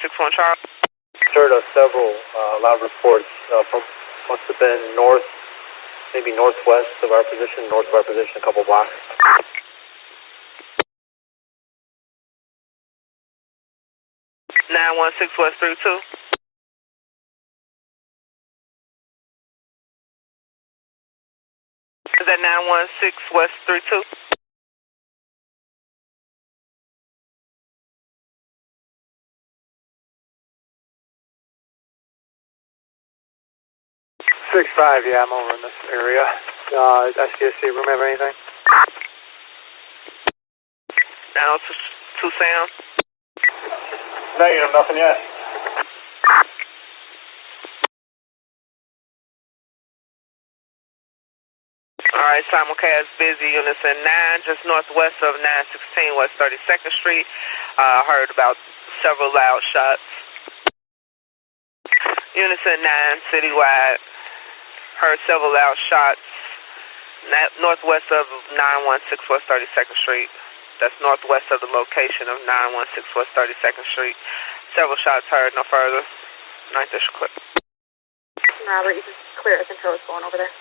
61 Charles. Heard of several loud reports from must have been north, maybe northwest of our position, north of our position, a couple blocks. 916 West 32. Is that 916 West 32? Yeah, I'm over in this area. SCSC, remember anything? 902 Sam. Negative, nothing yet. Alright, simulcast busy. Units in 9, just northwest of 916 West 32nd Street. Heard about several loud shots. Units in 9, citywide. Heard several loud shots. Northwest of 916 West 32nd Street. That's northwest of the location of 916 West 32nd Street. Several shots heard, no further. 9th District clear. Robert, you can clear the controls going over there.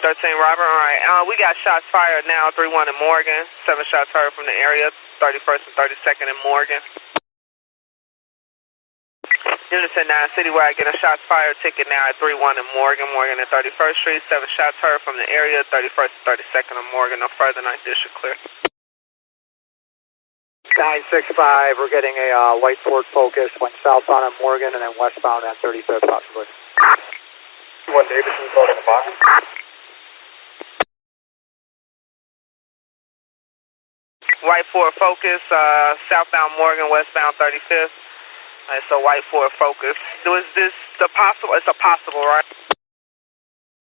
13 Robert, alright. We got shots fired now, 3-1 in Morgan. 7 shots heard from the area, 31st and 32nd in Morgan. Units at 9 citywide getting shots fired ticket now at 3-1 in Morgan at 31st Street. 7 shots heard from the area, 31st and 32nd in Morgan. No further, 9th District clear. 965, we're getting a white Ford Focus, went southbound on Morgan and then westbound on 35th possibly. 1 Davidson, going in the box. White Ford Focus, southbound Morgan, westbound 35th. It's a white Ford Focus. Is this the possible? It's a possible, right?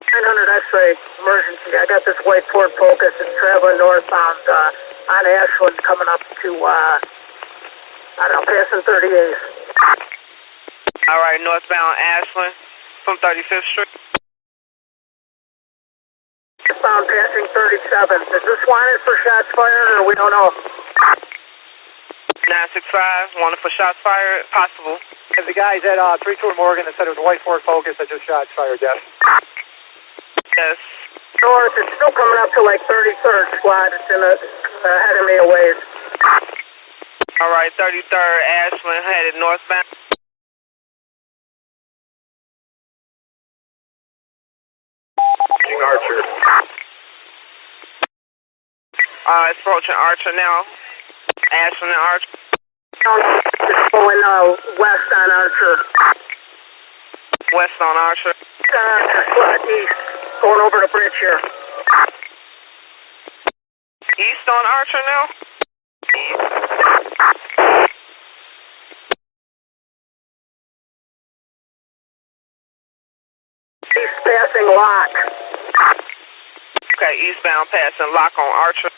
900 X-ray emergency. I got this white Ford Focus. It's traveling northbound on Ashland, coming up to passing 38th. All right, northbound Ashland from 35th Street. Northbound passing 37. Is this wanted for shots fired, or we don't know? 965, wanted for shots fired, possible. The guys at 32 Morgan that said it was a white Ford Focus that just shots fired, yes. Yes. North, it's still coming up to like 33rd squad. It's in ahead of me a ways. All right, 33rd Ashland headed northbound. Archer. It's approaching Archer now. Ashland and Archer. It's going west on Archer. West on Archer. Squad east, going over the bridge here. East on Archer now? East passing lock. Okay, eastbound passing lock on Archer.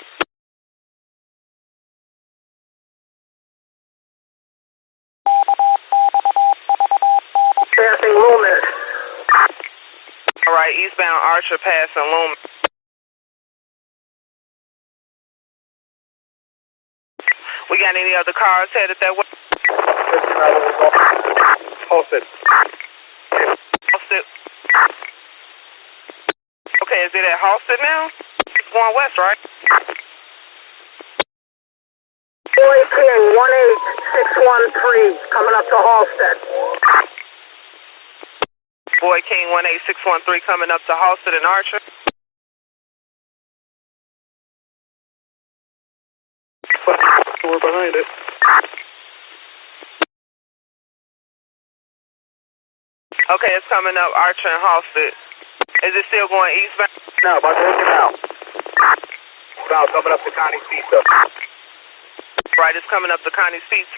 Passing Loomis. All right, eastbound Archer passing Loomis. We got any other cars headed that way? Halsted. Halsted. Okay, is it at Halsted now? It's going west, right? Boy King 18613 coming up to Halsted. Boy King 18613 coming up to Halsted and Archer. We're behind it. Okay, it's coming up Archer and Halsted. Is it still going eastbound? No, about to look it out. South, coming up to Connie's Pizza. Right, it's coming up to Connie's Pizza.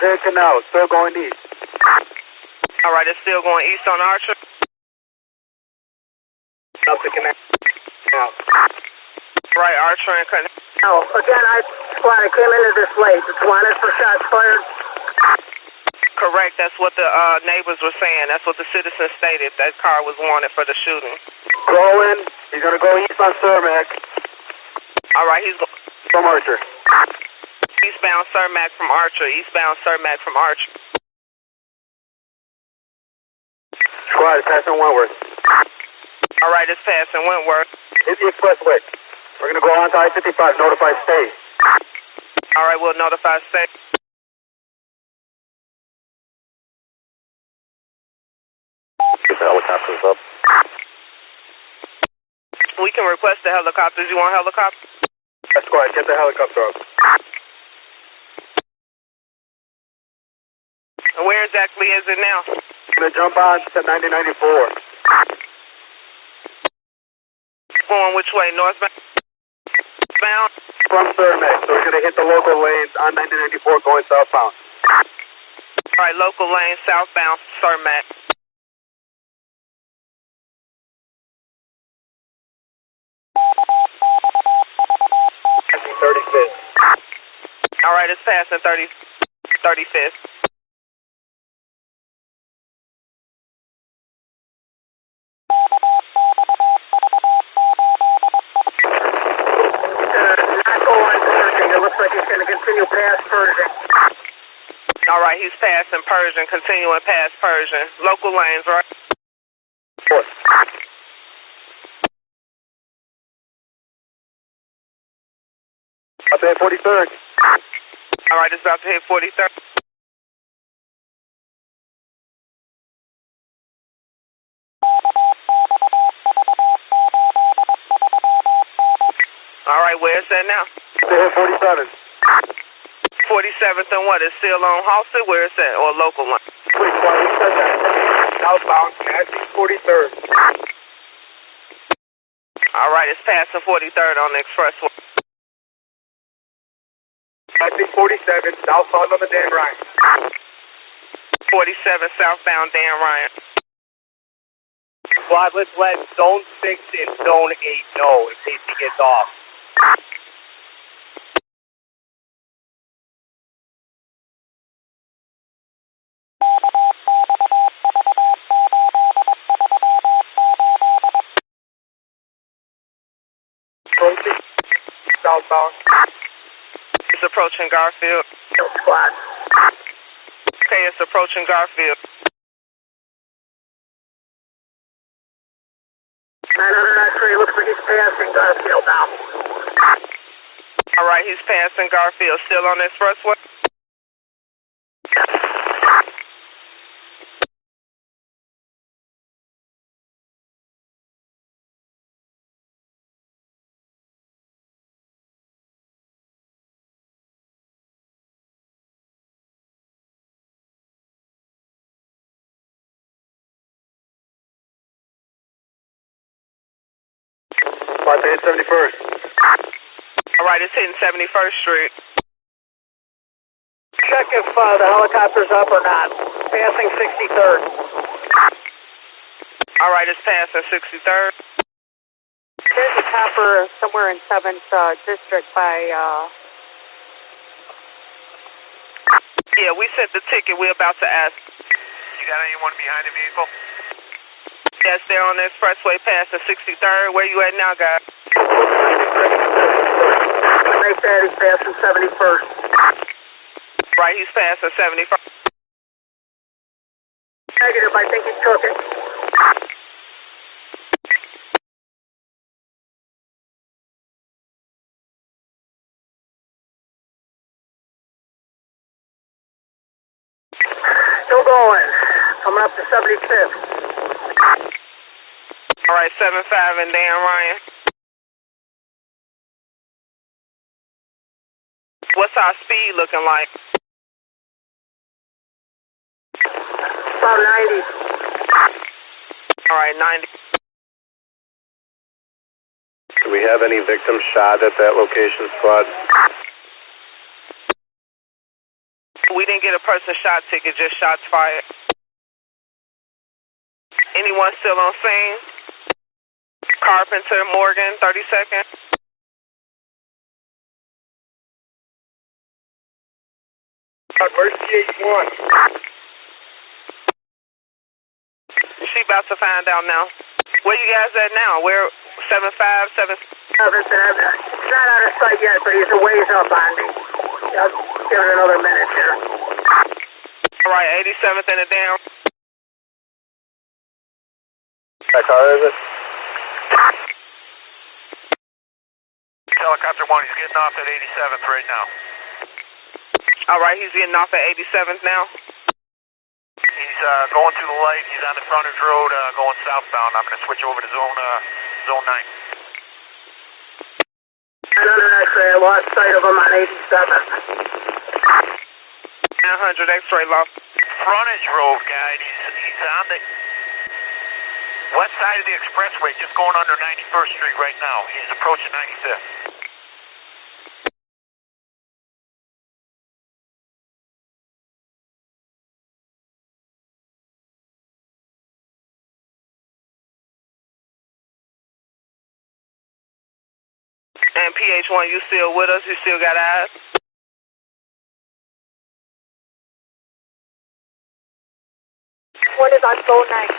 Good to know, still going east. All right, it's still going east on Archer. Up to connect. Now. Right, Archer and Connect. No, again, squad, I came into this late. It's wanted for shots fired. Correct, that's what the neighbors were saying. That's what the citizens stated. That car was wanted for the shooting. Going, he's going to go east on Cermak. All right, he's going from Archer. Eastbound Cermak from Archer. Eastbound Cermak from Archer. Squad, passing Wentworth. All right, it's passing Wentworth. Hit the expressway. We're going to go on to I-55. Notify state. All right, we'll notify state. Get the helicopters up. We can request the helicopters. You want helicopters? That's squad, get the helicopter up. Where exactly is it now? We're going to jump on to 9094. Going which way? Northbound? Bound? From Cermak, so we're going to hit the local lanes on 9094 going southbound. All right, local lane, southbound, Cermak. Passing 35th. All right, it's passing 35th. Not going Pershing. It looks like he's going to continue past Pershing. All right, he's passing Persian, continuing past Persian. Local lanes, right? Fourth. Up there, 43rd. All right, it's about to hit 43rd. All right, where is that now? There, 47th. 47th and what? It's still on Halsted? Where is that? Or local line? Wait, why you said that? Southbound, passing 43rd. All right, it's passing 43rd on the expressway. Passing 47, southbound on the Dan Ryan. 47 southbound Dan Ryan. Squad, let's let Zone 6 and Zone 8 know in case he gets off. Approaching southbound. It's approaching Garfield. Squad. Okay, it's approaching Garfield. 900 X-ray, looks like he's passing Garfield now. All right, he's passing Garfield. Still on the expressway? Squad, hit 71st. All right, it's hitting 71st Street. Check if the helicopter's up or not. Passing 63rd. All right, it's passing 63rd. There's a copper somewhere in 7th District by, Yeah, we sent the ticket. We're about to ask. You got anyone behind the vehicle? Yes, they're on the expressway passing 63rd. Where you at now, guys? Make that, he's passing 71st. Right, he's passing 71st. Negative, I think he took it. Still going. Coming up to 75th. All right, 75 and Dan Ryan. What's our speed looking like? About 90. All right, 90. Do we have any victims shot at that location, squad? We didn't get a person shot ticket, just shots fired. Anyone still on scene? Carpenter, Morgan, 32nd. Where's CH1? She about to find out now. Where you guys at now? Where? 75, 7? He's not out of sight yet, but he's a ways up on me. Yeah, give it another minute here. All right, 87th in the down. That car is it? Helicopter 1, he's getting off at 87th right now. All right, he's getting off at 87th now. He's going through the light. He's on the frontage road going southbound. I'm going to switch over to zone 9. 900 X-ray, I lost sight of him on 87th. 900 X-ray lost. Frontage road, guy. He's on the west side of the expressway, just going under 91st Street right now. He's approaching 95th. And PH1, you still with us? You still got eyes? One is on zone 9.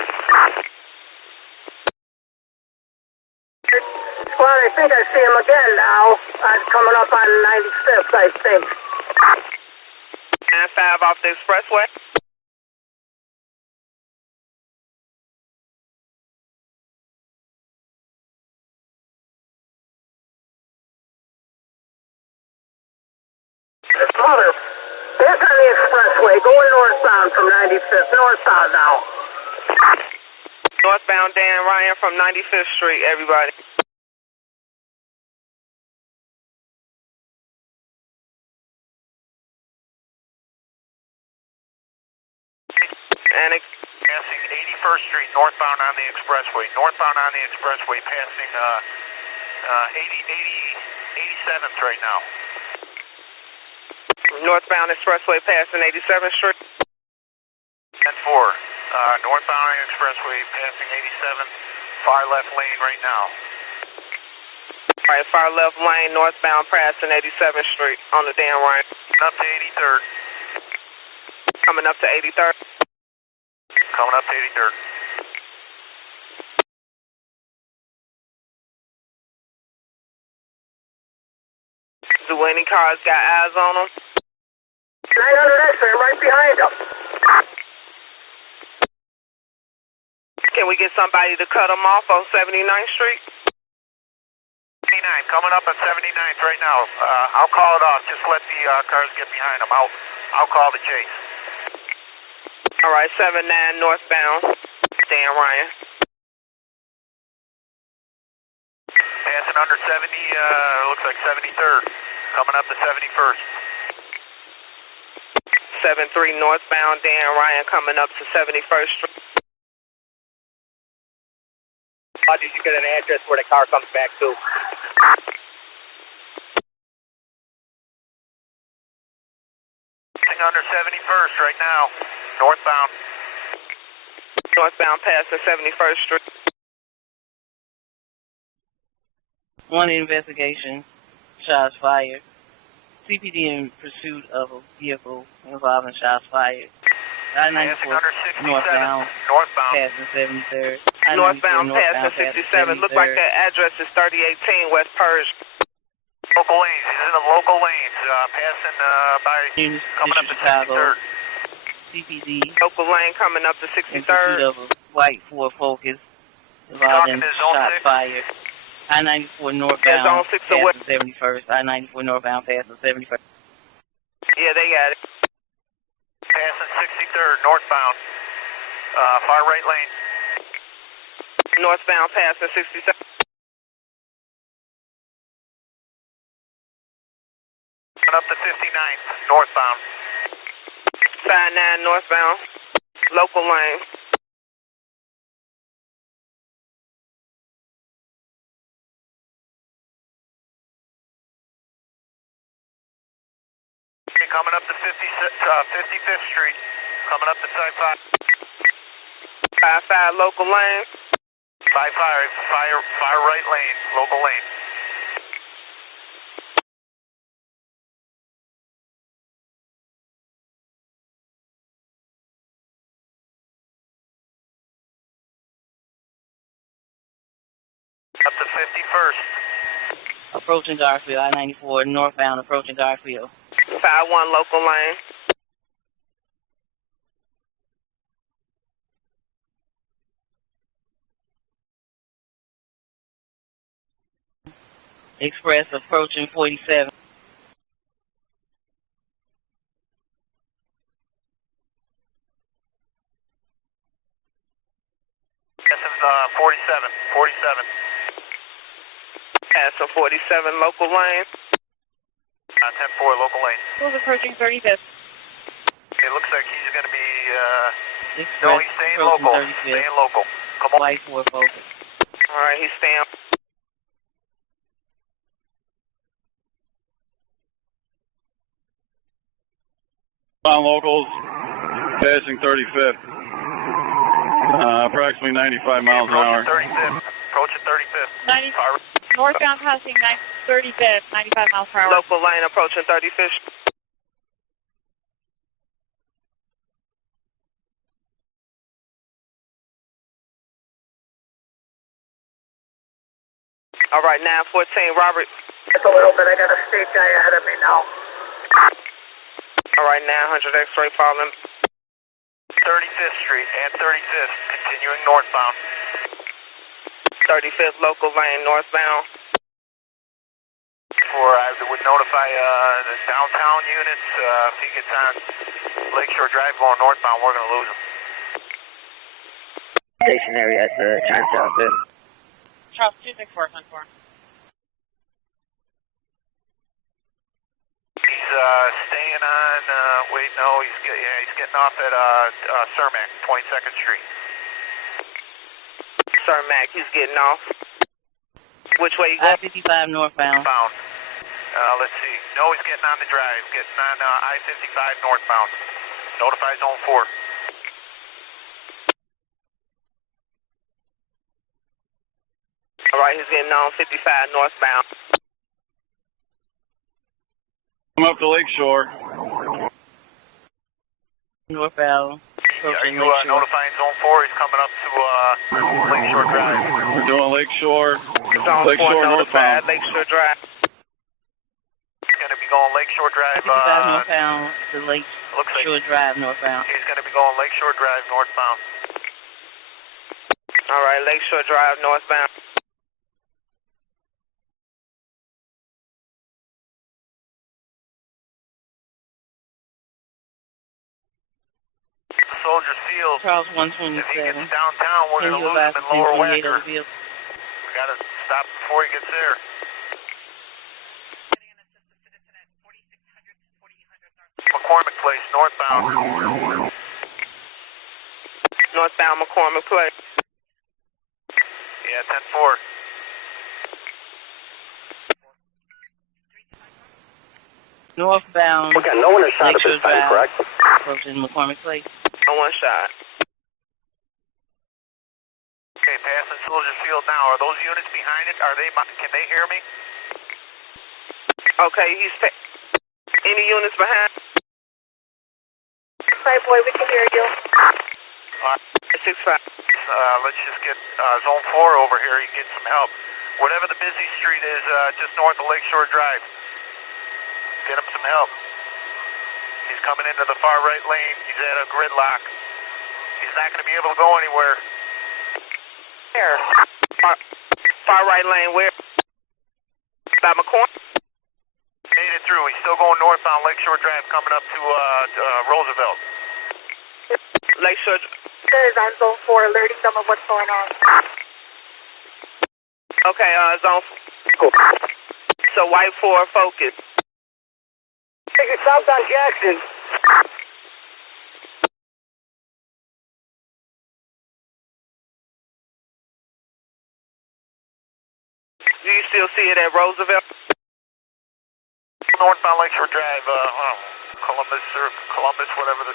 Squad, I think I see him again now. Coming up on 95th, I think. 95 off the expressway. His mother. Back on the expressway, going northbound from 95th. Northbound now. Northbound Dan Ryan from 95th Street, everybody. And Passing 81st Street, northbound on the expressway. Northbound on the expressway, passing 87th right now. northbound expressway passing 87th Street. 10-4. Northbound on the expressway, passing 87th, far left lane right now. All right, far left lane, northbound passing 87th Street on the Dan Ryan. Up to 83rd. Coming up to 83rd. Coming up to 83rd. Do any cars got eyes on them? 900 X-ray, right behind him. Can we get somebody to cut them off on 79th Street? 79, coming up on 79th right now. I'll call it off. Just let the cars get behind them. I'll call the chase. All right, 79 northbound, Dan Ryan. Passing under 70, looks like 73rd. Coming up to 71st. 73 northbound, Dan Ryan coming up to 71st Street. How did you get an address where the car comes back to? Under 71st right now, northbound. Northbound passing 71st Street. One investigation, shots fired. CPD in pursuit of a vehicle involving shots fired. I-94 northbound, passing 73rd. Northbound passing 67. Look like that address is 3018 West Purge. Local lanes, he's in the local lanes, passing by, coming up to Chicagoland. 63rd. CPD Local lane coming up to in pursuit 63rd. of a white Ford Focus involving shots fired. I-94 northbound Zone 6 away. passing 71st. I-94 northbound passing 71st. Yeah, they got it. Passing 63rd, northbound, far right lane. Northbound passing 67. Coming up to 59th, northbound. 59 northbound, local lane. Coming up to 55th Street, coming up to 55. 55 local lane. 55, far right lane, local lane. Up to 51st. Approaching Garfield. I-94 northbound approaching Garfield. 51 local lane. Express approaching 47. This is 47. 47. Passing 47 local lane. 10-4 local lane. Who's approaching 35th? It looks like he's going to be, Express no, he's staying approaching local. 35th. Staying local. Come on. White 4 focus. All right, he's staying. On locals, passing 35th, approximately 95 miles an hour. Approaching 35th. Approaching 35th. 90, northbound passing 35th, 95 miles per hour. Local lane approaching 35th. All right, 914, Robert. It's a little bit. I got a state guy ahead of me now. All right, 900 X-ray following. 35th Street and 35th, continuing northbound. 35th local lane northbound. I would notify the downtown units. If he gets on Lakeshore Drive going northbound, we're going to lose him. Stationary at the Chinatown bit. Charles 264, 10-4. He's staying on, wait, no, he's getting off at Cermak, 22nd Street. Cermak, he's getting off. Which way you going? I-55 northbound. Bound. Let's see. No, he's getting on the drive, getting on I-55 northbound. Notify Zone 4. All right, he's getting on 55 northbound. Come up to Lakeshore. Northbound. Are you notifying Zone 4? He's coming up to Lakeshore Drive. We're doing Lakeshore. Zone 4 Lakeshore notified, northbound. Lakeshore Drive. He's going to be going Lakeshore Drive. 55 northbound to Looks like Lakeshore Drive northbound. he's going to be going Lakeshore Drive northbound. All right, Lakeshore Drive northbound. Soldiers Field. Charles If he 127. gets downtown, we're Can going to you lose advise him in the Lower 1028 Wacker. of the vehicle? We got to stop before he gets there. McCormick Place, northbound. Northbound McCormick Place. Yeah, 10-4. Northbound. Okay, no one is shot at Lakeshore this time, Drive. correct? Approaching McCormick Place. On one shot. Okay, passing Soldier Field now. Are those units behind it? Can they hear me? Okay, any units behind? Sorry, boy, we can hear you. 65. Let's just get Zone 4 over here. You can get some help. Whatever the busy street is, just north of Lakeshore Drive. Get him some help. He's coming into the far right lane. He's at a gridlock. He's not going to be able to go anywhere. Where? Far right lane, where? By McCormick? Made it through. He's still going northbound Lakeshore Drive coming up to Roosevelt. Lakeshore. Is on Zone 4, alerting them of what's going on. Okay, Zone 4. So White 4 focus. Take it south on Jackson. Do you still see it at Roosevelt? Northbound Lakeshore Drive, Columbus, whatever the...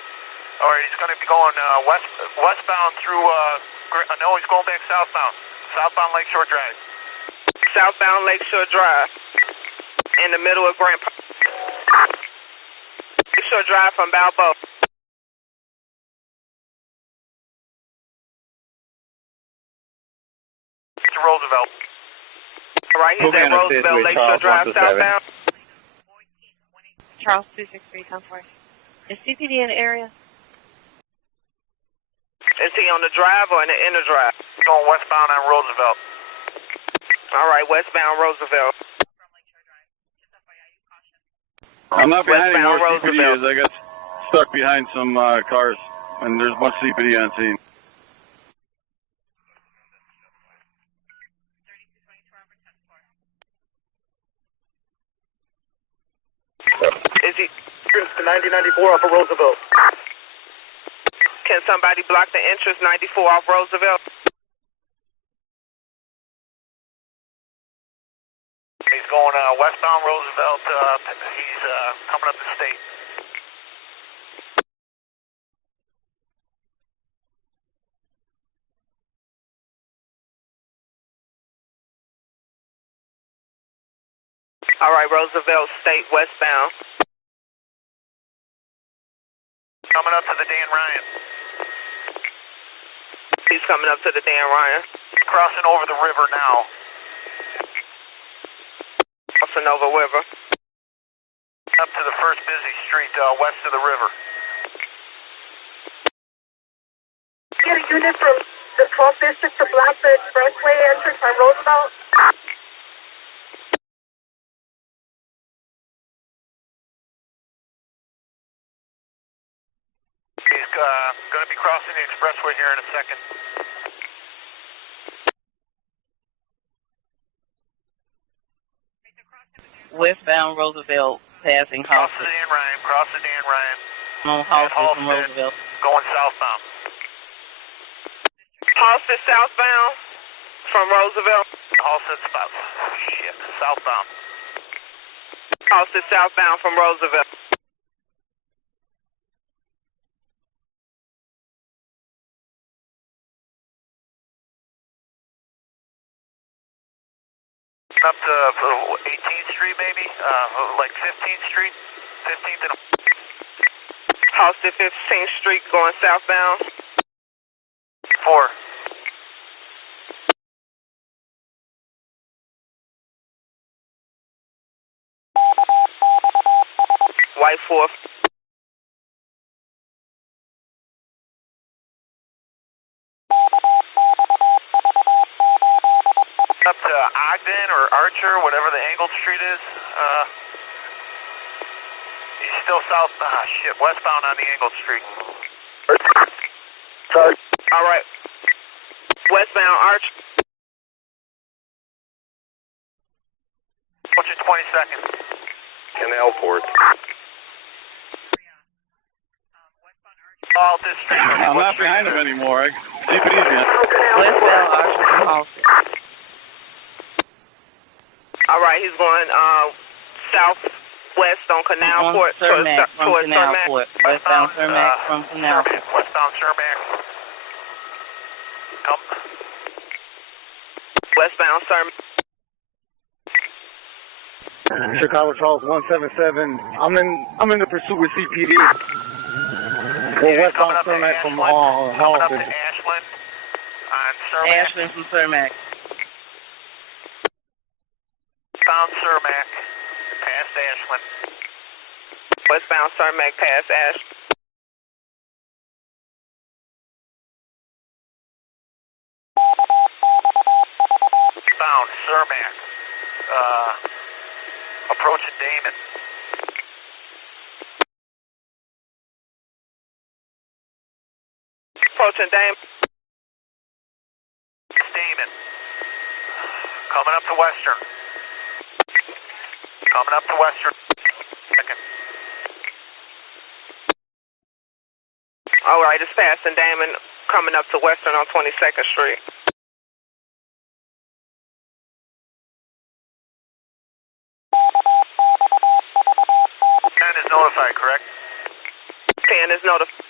All right, he's going to be going westbound through... no, he's going back southbound. Southbound Lakeshore Drive. Southbound Lakeshore Drive. In the middle of Grand Park. Lakeshore Drive from Balboa. To Roosevelt. All right, he's at Roosevelt, Lakeshore Drive, southbound. Charles 263, 10-4. Is CPD in the area? Is he on the drive or in the inner drive? Going westbound on Roosevelt. All right, westbound Roosevelt. I'm not behind any more Westbound CPD Roosevelt. as I got stuck behind some cars, and there's a bunch of CPD on scene. Is he? Entrance to 9094 off of Roosevelt. Can somebody block the entrance 94 off Roosevelt? He's going westbound Roosevelt. He's coming up the state. All right, Roosevelt State westbound. Coming up to the Dan Ryan. He's coming up to the Dan Ryan. Crossing over the river now. Crossing over river. Up to the first busy street west of the river. Get a unit from the 12th district to block the expressway entrance on Roosevelt. He's going to be crossing the expressway here in a second. Westbound Roosevelt, passing Cross Halsted. the Dan Ryan. Cross the Dan Ryan. On Halsted from Roosevelt. Going southbound. Halsted southbound from Roosevelt. Halsted southbound. Halsted southbound from Roosevelt. Up to 18th Street maybe, like 15th Street, 15th and... Halsted 15th Street going southbound. 4. White 4th. Up to Ogden or Archer, whatever the angled street is. He's still westbound on the angled street. Sorry. All right. Westbound Arch. What's your 20 seconds? Canal Port. All district. I'm not behind him anymore. CPD's behind. Westbound Archer from Halsted. All right, he's going southwest on Canal On Port Cermak from towards Canal Cermak. Port. Westbound Cermak from Canal Port. Westbound Cermak. Come. Westbound Cermak. Chicago Charles 177. I'm in the pursuit with CPD. Well, westbound Cermak from Coming up to Halsted. Ashland on Cermak. Ashland from Cermak. Westbound Cermak, past Ashland. Westbound Cermak past Ash. Westbound Cermak, approaching Damon. Approaching Dame. Damon. Coming up to Western. Coming up to Western. Second. All right, it's passing Damon, coming up to Western on 22nd Street. 10 is notified, correct? 10 is notified.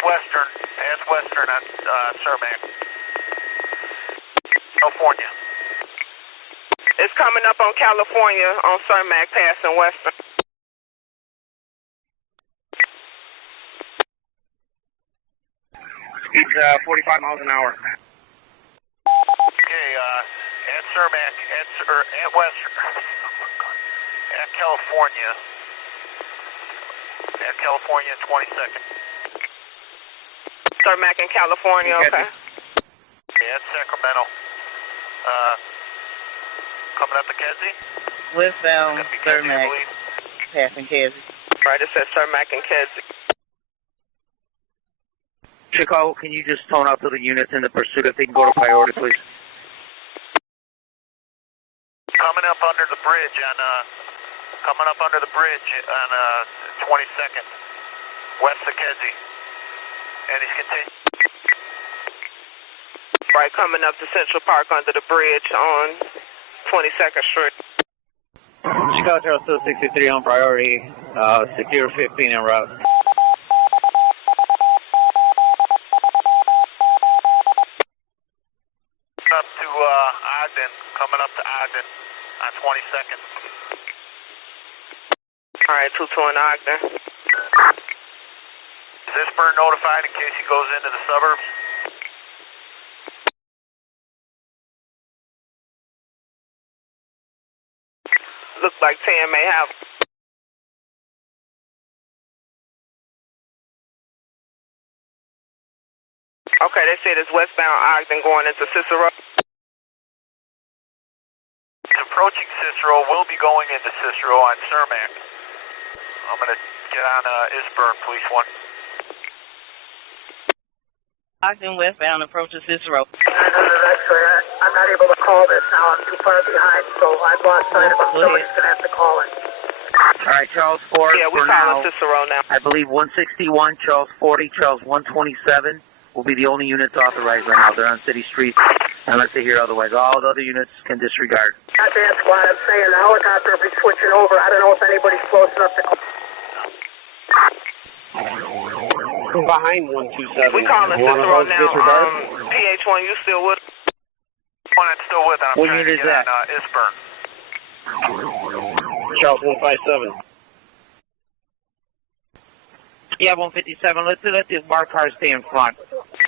Western, past Western on Cermak. California. It's coming up on California on Cermak, passing Western. Speed's 45 miles an hour. Okay, At Western, at California. At California, 22nd. Cermak in California, okay. Yeah, it's Sacramento. Coming up to Kedzie. Westbound Cermak, passing Kedzie. Right, it says Cermak and Kedzie. Chicago, can you just tone out to the units in the pursuit if they can go to priority, please? Coming up under the bridge on 22nd, west of Kedzie. And he's continuing. Right, coming up to Central Park under the bridge on 22nd Street. Chicago Trail still 63 on priority, secure 15 en route. Coming up to Ogden on 22nd. All right, 2-2 in Ogden. Is this bird notified in case he goes into the suburbs? Looks like 10 may have. Okay, they said it's westbound Ogden going into Cicero. Approaching Cicero, will be going into Cicero on Cermak. I'm going to get on Isburn, Police 1. Ogden westbound approaches Cicero. 900 X-ray. I'm not able to call this now. I'm too far behind, so I've lost sight of him. Somebody's going to have to call it. All right, Charles 4. Yeah, we're calling Cicero now. I believe 161, Charles 40, Charles 127 will be the only units authorized right now. They're on city streets unless they hear otherwise. All the other units can disregard. Not that squad. I'm saying the helicopter will be switching over. I don't know if anybody's close enough to call. Behind 127. We calling Cicero now. PH1, you still with? I'm still with him. I'm what trying unit to get is that? on Isburn. Charles 157. Yeah, 157. Let's let the bar cars stay in front.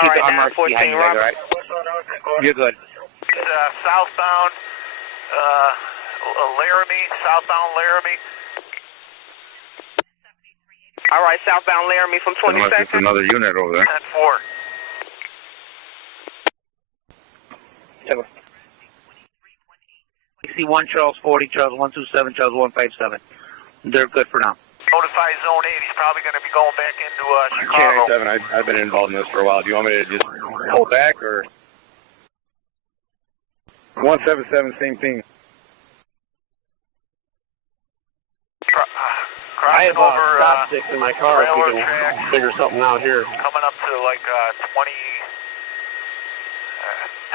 All right, the now unmarked 14, behind you guys, all right? You're good. Southbound Laramie, southbound Laramie. All right, southbound Laramie from 22nd. Unless it's another unit over there. 10-4. 61, Charles 40, Charles 127, Charles 157. They're good for now. Notify Zone 8. He's probably going to be going back into Chicago. Cherry 7, I've been involved in this for a while. Do you want me to just go back or? 177, same thing. I have stop sticks in my car if we railroad can track. figure something out here. Coming up to like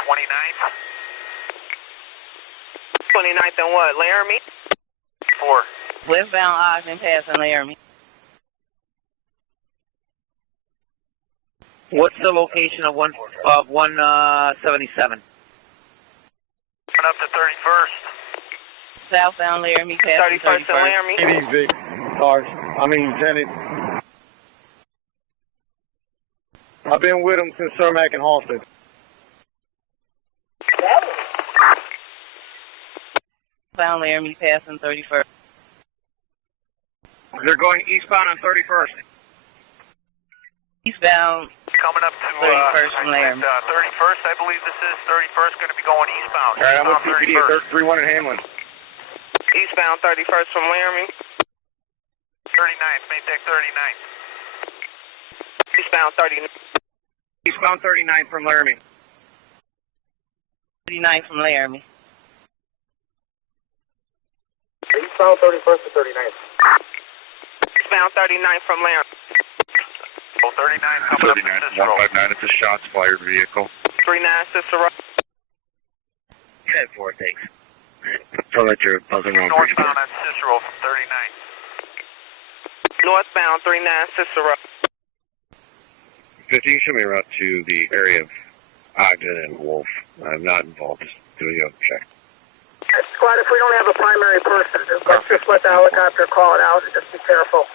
29th. 29th and what, Laramie? 4. Westbound Ogden passing Laramie. What's the location of 177? Coming up to 31st. Southbound Laramie passing 31st and Laramie. Easy, cars. Lieutenant. I've been with them since Cermak and Halsted. Southbound Laramie passing 31st. They're going eastbound on 31st. Eastbound Coming up to 31st from Laramie. 31st, I believe this is. 31st going to be going eastbound. All right, I'm with Eastbound CPD 31st. 31 in Hamlin. Eastbound 31st from Laramie. 39th, Maytag 39th. Eastbound 39th. Eastbound 39 from Laramie. 39th from Laramie. Eastbound 31st to 39th. Eastbound 39th from Laramie. Oh, 39 coming up to 39, Cicero. 159, it's a shots fired vehicle. 39 Cicero. Good, 4 takes. So that you're buzzing around. Northbound on Cicero from 39. Northbound 39 Cicero. 15, show me a route to the area of Ogden and Wolf. I'm not involved, just doing a check. Squad, if we don't have a primary person, let's just let the helicopter call it out and just be careful.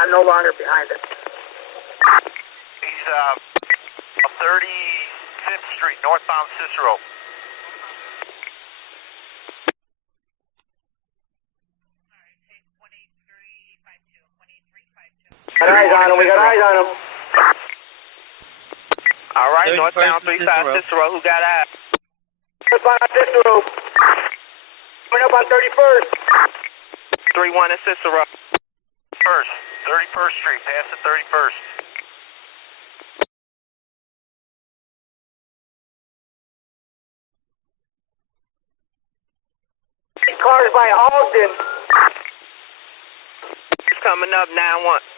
I'm no longer behind it. He's on 35th Street, northbound Cicero. Got eyes on him. We got eyes on him. All right, northbound 35 Cicero. Who got eyes? Northbound on Cicero. Coming up on 31st. 3-1 in Cicero. 31st Street, past the 31st. Cars by Alden. It's coming up 9-1.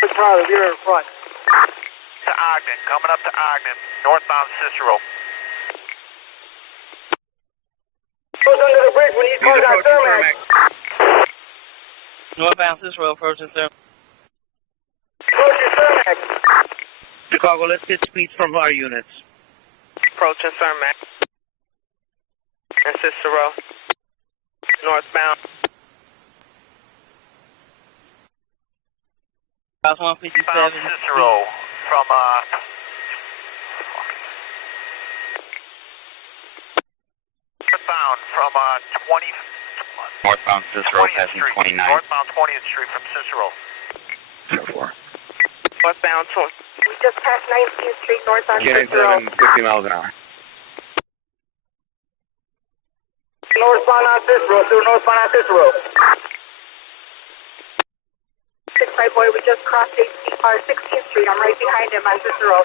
What's probably you're in front. To Ogden, coming up to Ogden, northbound Cicero. Goes under the bridge when he's cars on Termination. Northbound Cicero approaching Termination. Approaching Termination. Chicago, let's get speeds from our units. Approaching Termination. And Cicero. Northbound. House 157. Northbound Cicero from northbound from 20. Northbound Cicero passing 29. Northbound 20th Street from Cicero. Northbound 20. We just passed 19th Street north on Getting Cicero. 50 miles an hour. Northbound on Cicero. Still northbound on Cicero. 65 boy, we just crossed 16th Street. I'm right behind him on Cicero.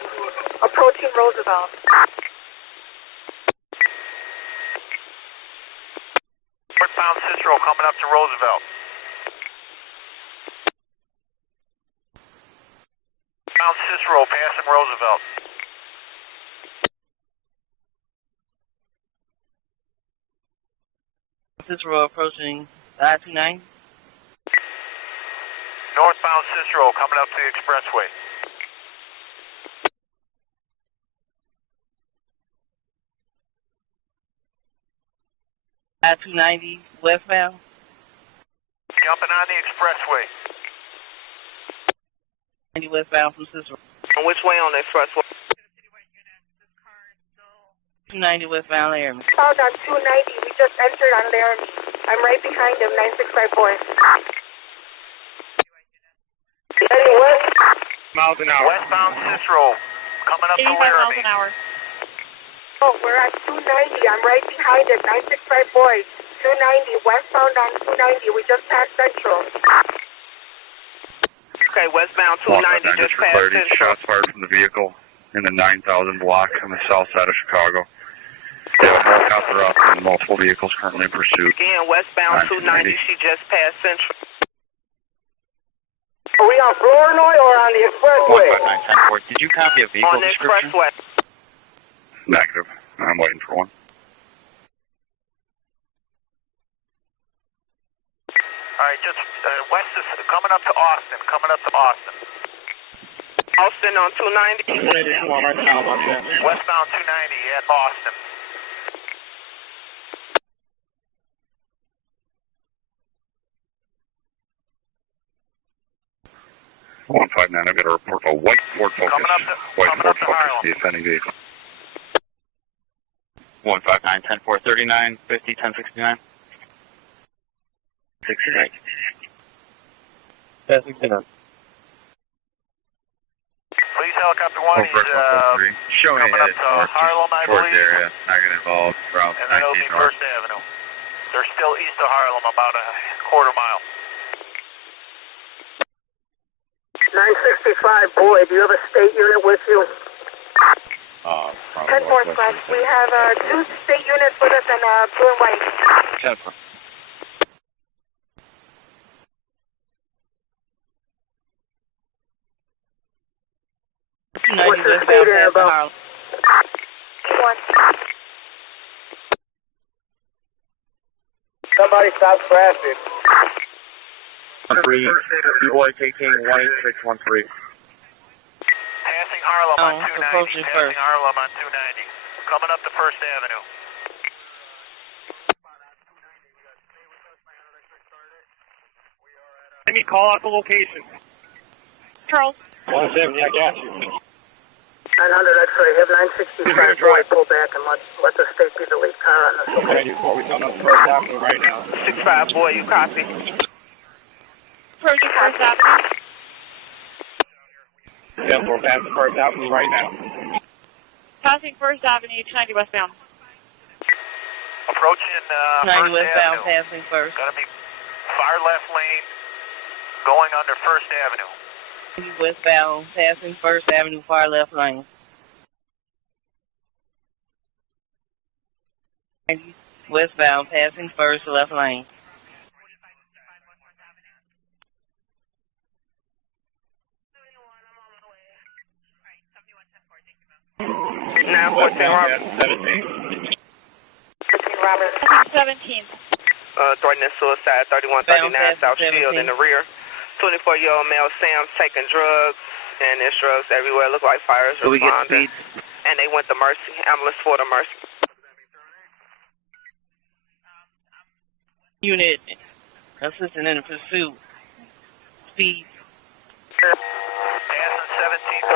Approaching Roosevelt. Northbound Cicero coming up to Roosevelt. Northbound Cicero passing Roosevelt. Cicero approaching I-290. Northbound Cicero coming up to the expressway. I-290 westbound. Jumping on the expressway. 90 westbound from Cicero. And which way on the expressway? 290 westbound Laramie. Found on 290. We just entered on Laramie. I'm right behind him, 965 boy. Heading west. Miles an hour. Westbound Cicero coming up to 85 miles Laramie. an hour. Oh, we're at 290. I'm right behind him, 965 boy. 290, westbound on 290. We just passed Central. Okay, westbound 290 just past Central. Shots fired from the vehicle in the 9000 block on the south side of Chicago. They have a helicopter up and multiple vehicles currently in pursuit. Again, westbound 290, she just passed Central. Are we on Flournoy or on the expressway? 15910 Did you copy a vehicle On the description? expressway. Negative. I'm waiting for one. All right, just west is coming up to Austin. Coming up to Austin. Austin on 290. Westbound 290 at Austin. One 159, I've got a report of a white Ford Focus. Coming up to Harlem. The offending vehicle. 159, 10 4, 39, 50, 10 69. 69. Yeah, 69. Police helicopter 1 is Showing coming up to Harlem, I Ford believe. area. Not going to involve Route And that'll be 19 north. First Avenue. They're still east of Harlem, about a quarter mile. 965, boy, do you have a state unit with you? 10-4 squad. We have 2 state units with us and blue and white. 10 4. What's the speed there about? 1. Somebody stop traffic. 3, boy taking 18613. Passing Harlem on 290. approaching Passing first. Harlem on 290. Coming up to First Avenue. Let me call out the location. Charles. 170, I got you. 900 X-ray, have 965, boy, pull back and let the state be the lead car on this. Okay, we're on the First Avenue right now. 65 boy, you copy. Approaching First Avenue. Yeah, we're passing First Avenue right now. Passing First Avenue, 290 westbound. Approaching 90 First westbound, Avenue. passing First. Gonna be far left lane, going under First Avenue. 90 westbound, passing First Avenue, far left lane. 90 westbound, passing First, left lane. Now 14 Robert. 15 Robert. 17th. Threatening suicide, 3139 South Shield in the rear. 24-year-old male Sam taking drugs, and there's drugs everywhere. Look like fires So we get responding. speed. And they went to Mercy, ambulance for the Mercy. Unit assisting in the pursuit. Speed. Passing 17th.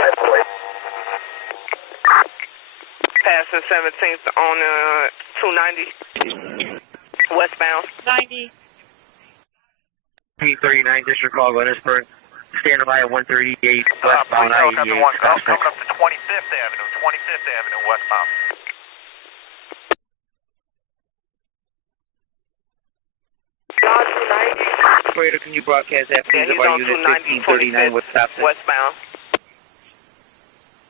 Passing 17th on 290 westbound. 90. 339 District Call, Gunnersburg. Standing by at 138 Please westbound tell I-88. everyone, coming up to 25th Avenue westbound. Operator, can you broadcast that please Yeah, he's about on unit 290, 1539 with stop sign? westbound.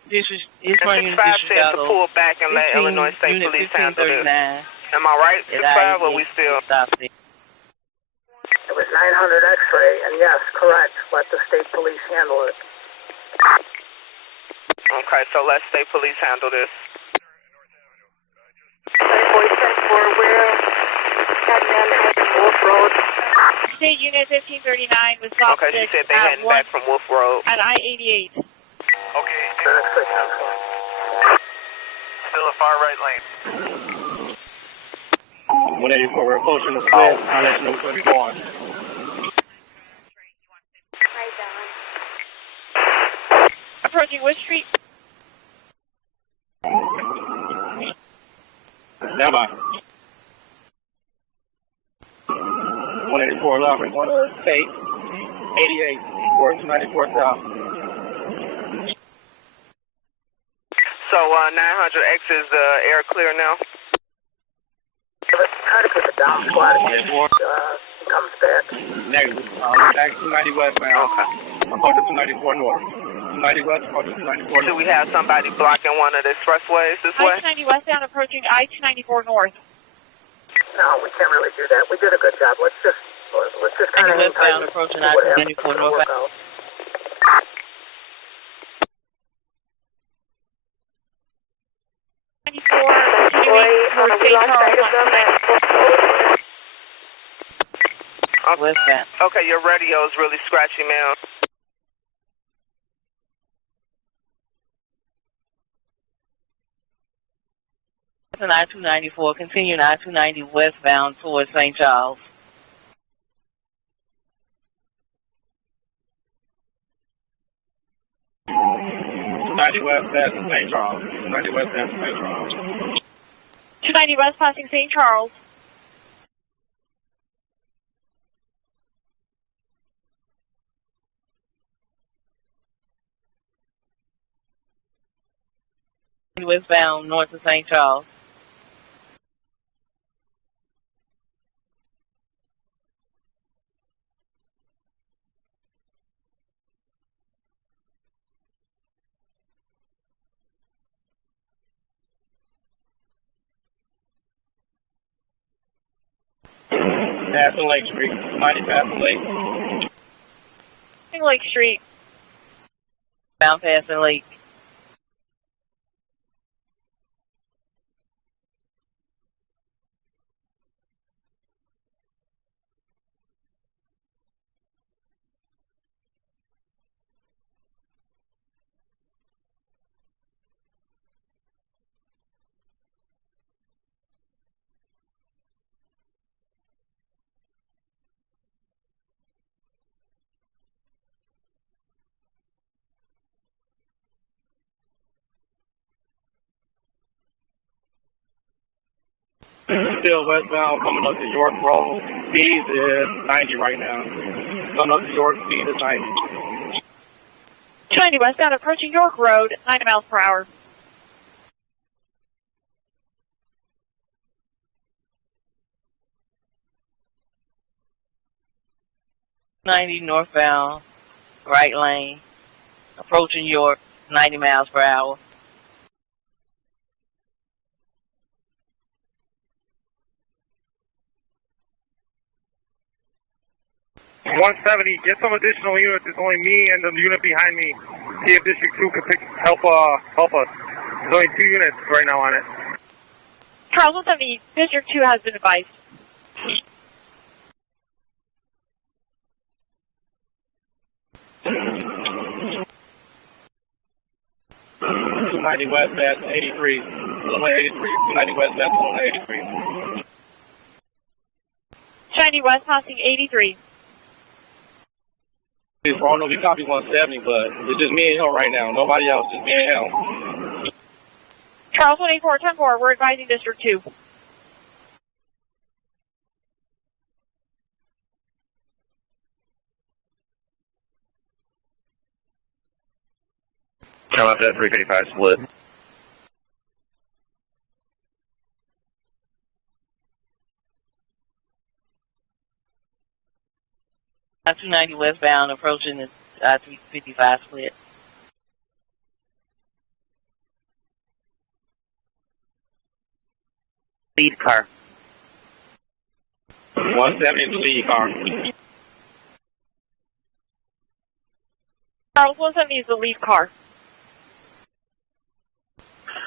This is one unit 65 says to disregard. pull back and let Illinois State Unit Police handle this. 1539. Am I right, 65, or we still? Stop it. It was 900 X-ray, and yes, correct. Let the state police handle it. Okay, so let State Police handle this. State Unit 1539 was stopped Okay, she said they heading back from Wolf Road. at I-88. Okay, still a far right lane. 184, we're approaching the split. I'll let you know where we're going. Approaching Wood Street. Stand by. 184 left, going to State. 88, towards 94 South. So 900X is air clear now. Let's try to put the down squad again. Comes back. Negative. Back to 90 westbound. Okay. Approach to 294 north. 290 west, approach to 294 Do north. we have somebody blocking one of the expressways this way? I-290 westbound approaching I-294 north. No, we can't really do that. We did a good job. Let's just kind of hang tight. Westbound approaching See what happens. I-294 It'll work north. out. Westbound. Okay, your radio is really scratchy, ma'am. I-294, continuing I-290 westbound towards St. Charles. Ninety west, that's St. Charles. 90 west, that's St. Charles. 290 west passing St. Charles. Westbound north of St. Charles. Passing Lake Street. 90 passing Lake. Lake Street. Bound passing Lake. Still westbound coming up to York Road. Speed is 90 right now. Coming up to York, speed is 90. 290 westbound approaching York Road, 90 miles per hour. .90 northbound, right lane, approaching York, 90 miles per hour. 170, get some additional units. It's only me and the unit behind me. See if District 2 can help us. There's only 2 units right now on it. Charles 170, District 2 has been advised. 290 west, that's 83. 290 west, that's 83. 290 west, passing 83. I don't know if you copy 170, but it's just me and him right now. Nobody else, just me and him. Charles 184, 10-4, we're advising District 2. Come up that 355 split. I-290 westbound approaching the I-355 split. Lead car. 170 is the lead car. Charles 170 is the lead car.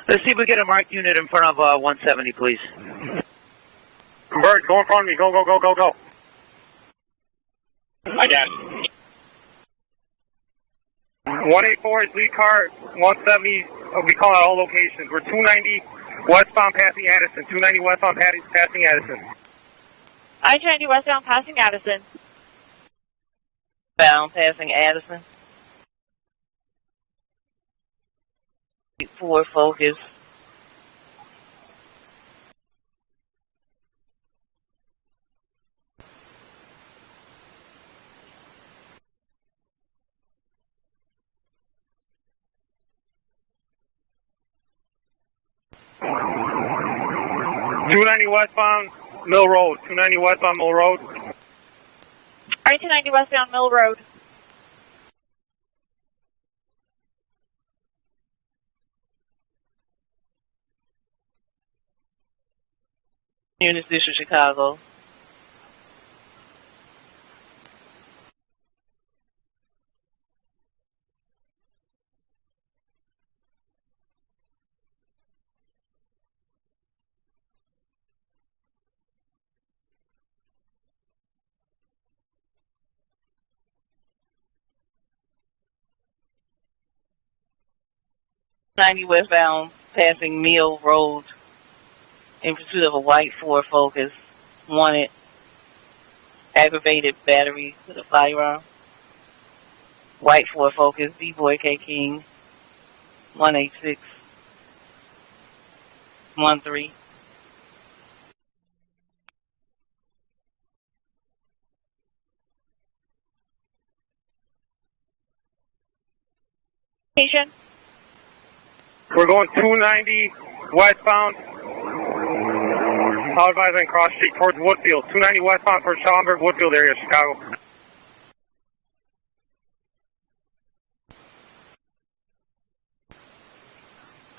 Let's see if we get a marked unit in front of 170, please. Bird, go in front of me. Go, go, go, go, go. I got it. 184 is lead car. 170, we call out all locations. We're 290 westbound passing Addison. 290 westbound passing Addison. I-290 westbound passing Addison. Bound passing Addison. 4 focus. .290 westbound Mill Road. 290 westbound Mill Road. I-290 westbound Mill Road. Units District Chicago. .90 westbound passing Mill Road in pursuit of a white Ford Focus. Wanted aggravated battery with a firearm. White Ford Focus, D-Boy K King, 18613. Station. We're going 290 westbound. I'll advise on Cross Street towards Woodfield. 290 westbound for Schamburg, Woodfield area, Chicago.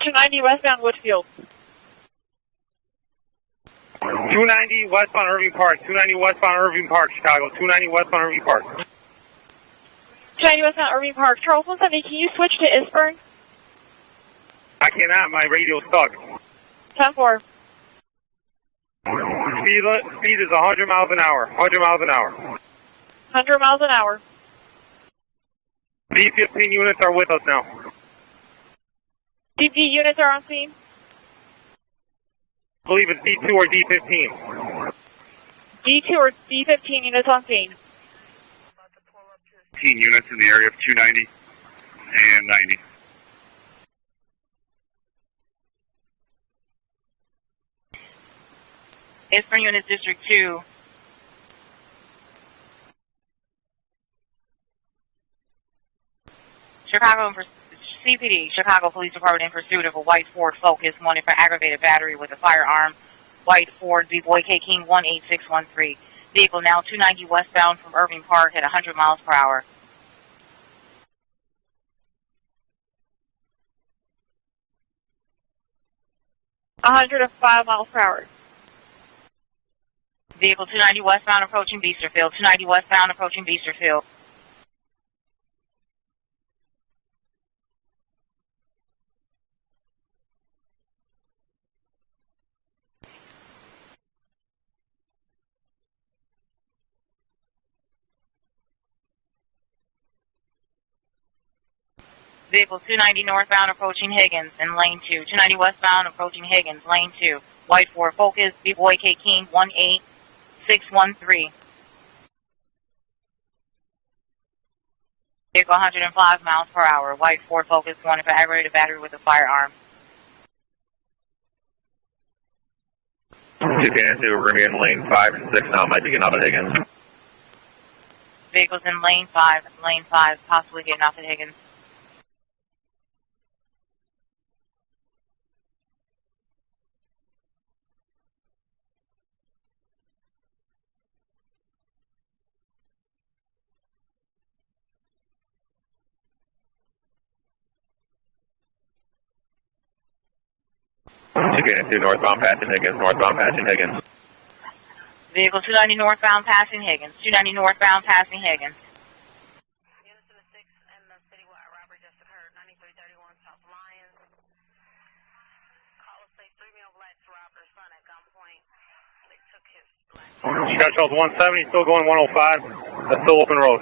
.290 westbound Woodfield. 290 westbound Irving Park. 290 westbound Irving Park, Chicago. 290 westbound Irving Park. 290 westbound Irving Park. Charles 170, can you switch to Eastburn? I cannot. My radio's stuck. 10-4. Speed is 100 miles an hour. 100 miles an hour. 100 miles an hour. D15 units are with us now. DP units are on scene. I believe it's D2 or D15. D2 or D15 units on scene. 15 units in the area of 290 and 90. It's for Unit District 2. CPD, Chicago Police Department in pursuit of a white Ford Focus wanted for aggravated battery with a firearm. White Ford, B-Boy K King 18613. Vehicle now 290 westbound from Irving Park at 100 miles per hour. $105 miles per hour. Vehicle 290 westbound approaching Beesterfield. 290 westbound approaching Beesterfield. Vehicle 290 northbound approaching Higgins in lane 2. 290 westbound approaching Higgins, lane 2. White Ford Focus, B-Boy K King 18613. Vehicle 105 miles per hour. White Ford Focus wanted for aggravated battery with a firearm. We're going to be in lane 5 and 6 now. Might be getting out of Higgins. Vehicles in lane 5, possibly getting off at Higgins. We're going to northbound passing Higgins. Northbound passing Higgins. Vehicle 290 northbound passing Higgins. 290 northbound passing Higgins. Chicago Charles 170, still going 105. That's still open road.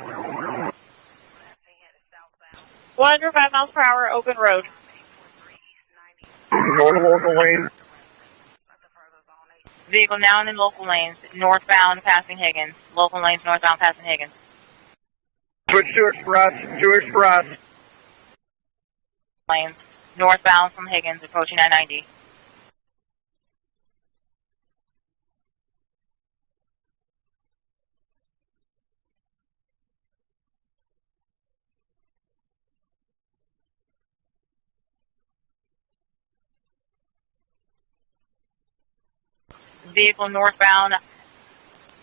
105 miles per hour, open road. Go to local lane. Vehicle now in local lanes, northbound passing Higgins. Local lanes northbound passing Higgins. Switch to express, Lanes northbound from Higgins, approaching I-90. Vehicle northbound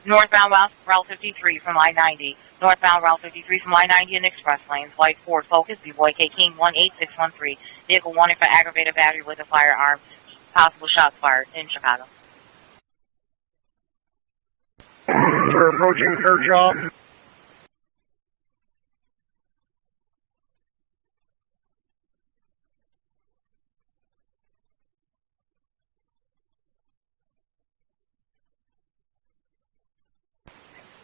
Route 53 from I-90. Northbound Route 53 from I-90 in express lanes. White Ford Focus, B-Boy K King 18613. Vehicle wanted for aggravated battery with a firearm. Possible shots fired in Chicago. We're approaching Kershaw.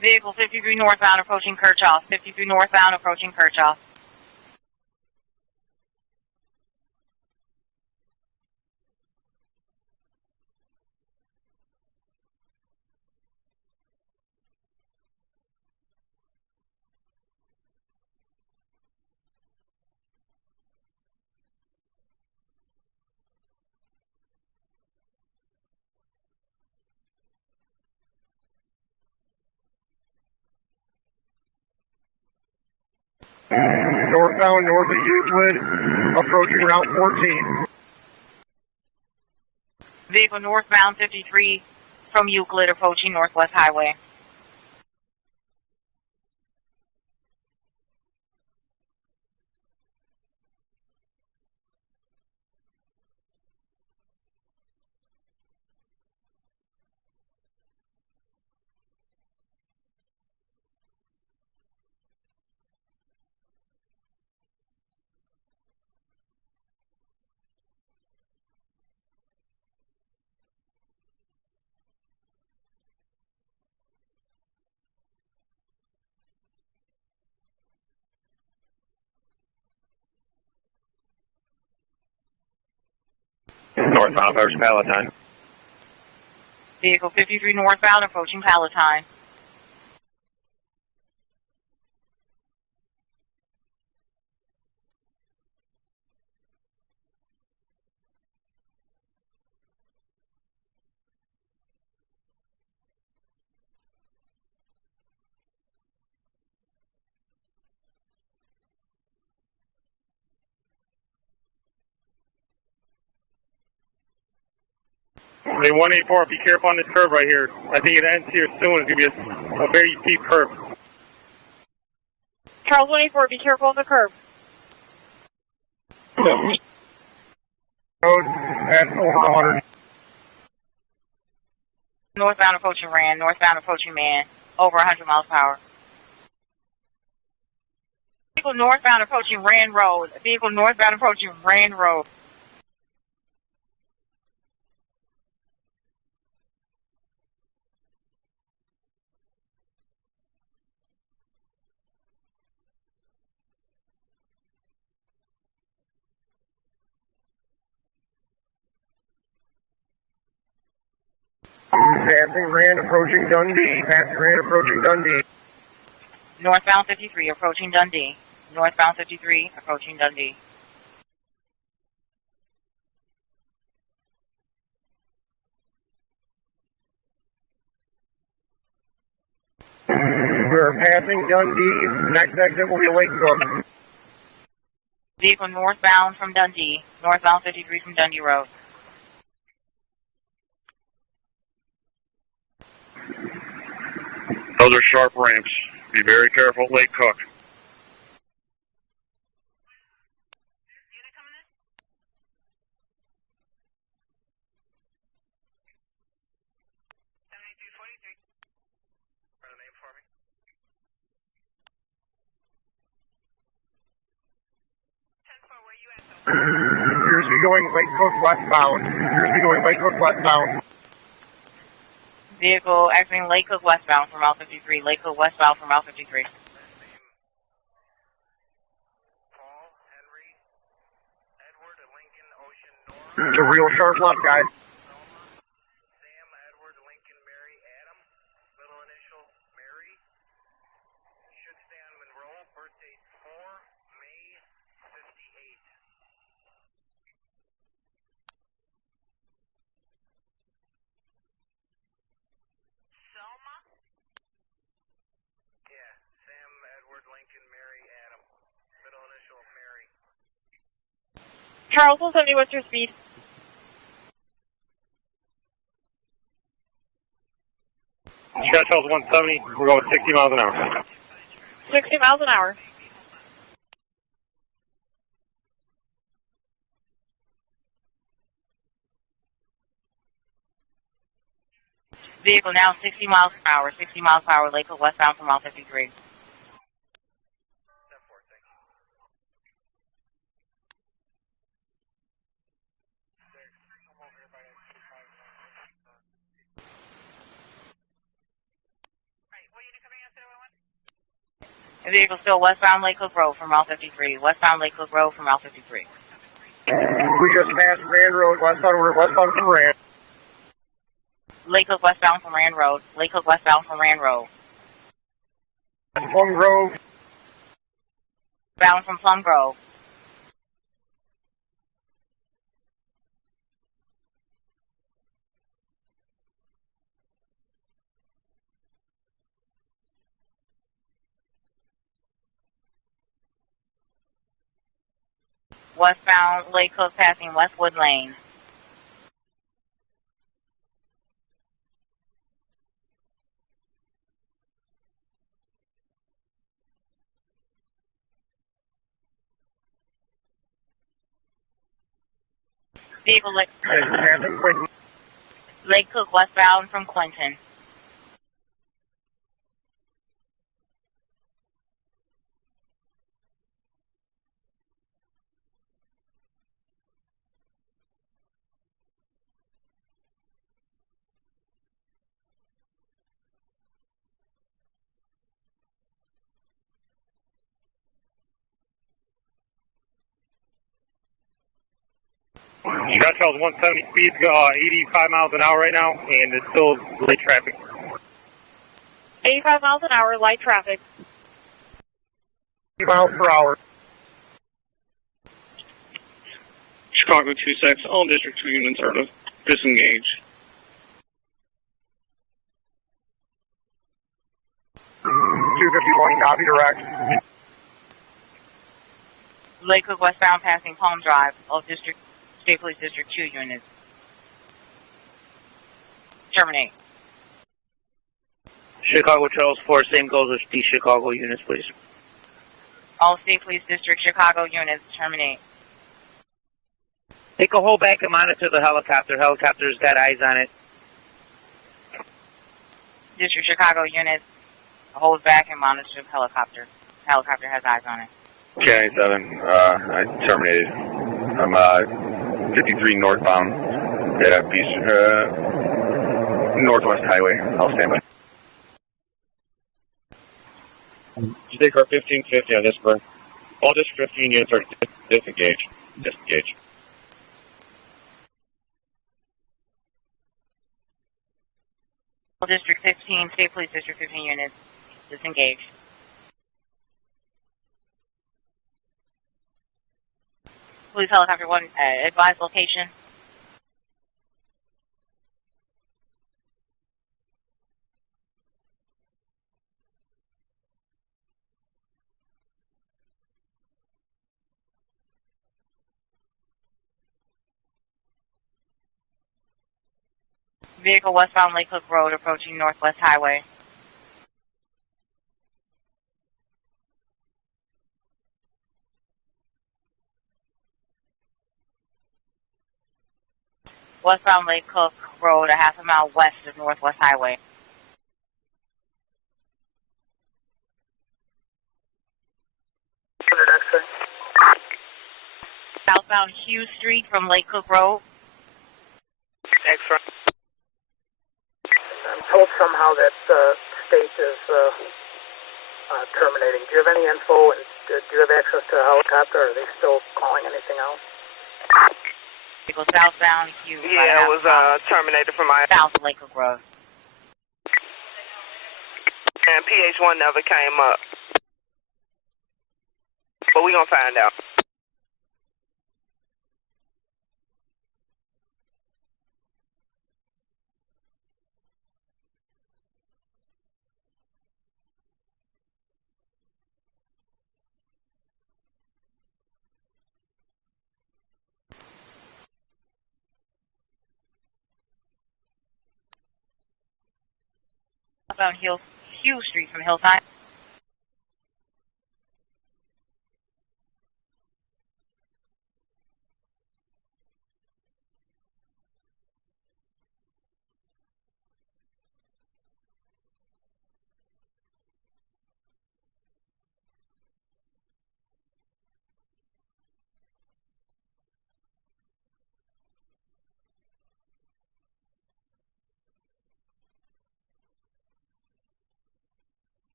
Vehicle 53 northbound approaching Kirchhoff. 53 northbound approaching Kirchhoff. Northbound north of Euclid, approaching Route 14. Vehicle northbound 53 from Euclid approaching Northwest Highway. Northbound approaching Palatine. Vehicle 53 northbound approaching Palatine. Hey, 184, be careful on this curve right here. I think it ends here soon. It's going to be a very steep curve. Charles 184, be careful of the curb. Road at over 100. Northbound approaching Rand, northbound approaching Man, over 100 miles per hour. Vehicle northbound approaching Rand Road. Vehicle northbound approaching Rand Road. Passing Rand approaching Dundee. Passing Rand approaching Dundee. Northbound 53 approaching Dundee. Northbound 53 approaching Dundee. We're passing Dundee. Next exit will be Lakebrook. Vehicle northbound from Dundee. Northbound 53 from Dundee Road. Those are sharp ramps. Be very careful at Lake Cook. Here's me going Lake Cook westbound. Here's me going Lake Cook westbound. Vehicle exiting Lake Cook westbound from Route 53. Lake Cook westbound from Route 53. It's a real sharp left, guys. Charles 170, what's your speed? Scott Charles 170, we're going 60 miles an hour. 60 miles an hour. Vehicle now 60 miles per hour. 60 miles per hour. Lake Cook westbound from Route 53. The vehicle still westbound Lake Cook Road from Route 53. Westbound Lake Cook Road from Route 53. We just passed Rand Road, westbound from Rand. Lake Cook westbound from Rand Road. Lake Cook westbound from Rand Road. Plum Grove. Bound from Plum Grove. Westbound Lake Cook passing Westwood Lane. Vehicle Lake Cook westbound from Clinton. Scott Charles 170, speed's 85 miles an hour right now, and it's still late traffic. 85 miles an hour, light traffic. 50 miles per hour. Chicago 26, all District 2 units are to disengage. $251, copy direct. Lake Cook westbound passing Palm Drive, all State Police District 2 units. terminate. Chicago Charles 4, same goes with the Chicago units, please. All State Police District Chicago units terminate. Take a hold back and monitor the helicopter. Helicopter's got eyes on it. District Chicago units, hold back and monitor the helicopter. Helicopter has eyes on it. County 7, I terminated. I'm 53 northbound at Northwest Highway. I'll stand by. State Car 1550 on this burn. All District 15 units are disengaged. Disengaged. District 15, State Police District 15 units, disengaged. Police Helicopter 1, advise location. Vehicle westbound Lake Hook Road approaching Northwest Highway. Westbound Lake Hook Road, a half a mile west of Northwest Highway. Southbound Hughes Street from Lake Hook Road. X-ray. I'm told somehow that state is terminating. Do you have any info? And do you have access to a helicopter? Or are they still calling anything else? Vehicle southbound Hughes. Yeah, it was terminated from my south of Lake Hook Road. And PH1 never came up. But we're going to find out. Southbound Hughes Street from Hillside.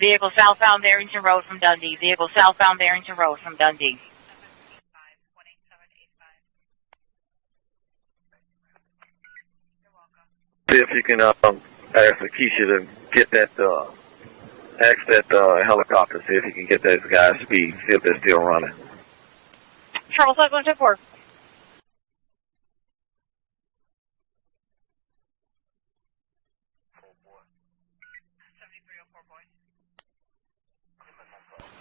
Vehicle southbound Barrington Road from Dundee. Vehicle southbound Barrington Road from Dundee. See if you can ask Lakeisha to get that, ask that helicopter, see if you can get those guys speed, see if they're still running. Charles 5124.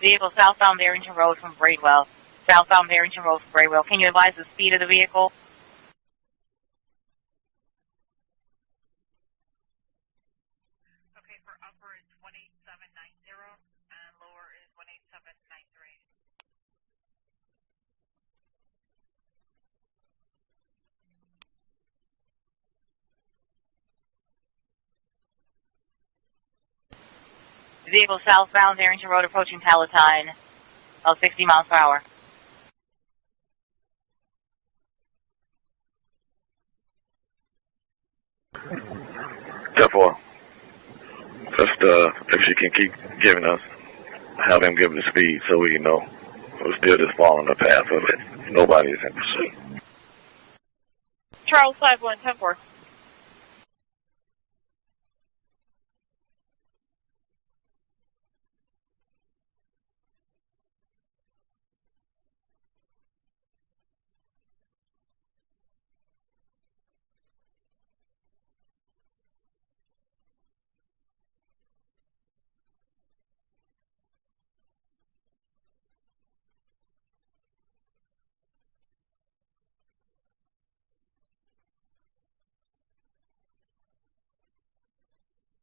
Vehicle southbound Barrington Road from Braidwell. Southbound Barrington Road from Braidwell. Can you advise the speed of the vehicle? Okay, for upper is 18790 and lower is 18793. Vehicle southbound Barrington Road approaching Palatine. 60 miles per hour. Therefore, just if she can keep giving us, have him give the speed so we know we're still just following the path of it. Nobody is in pursuit. Charles 5124.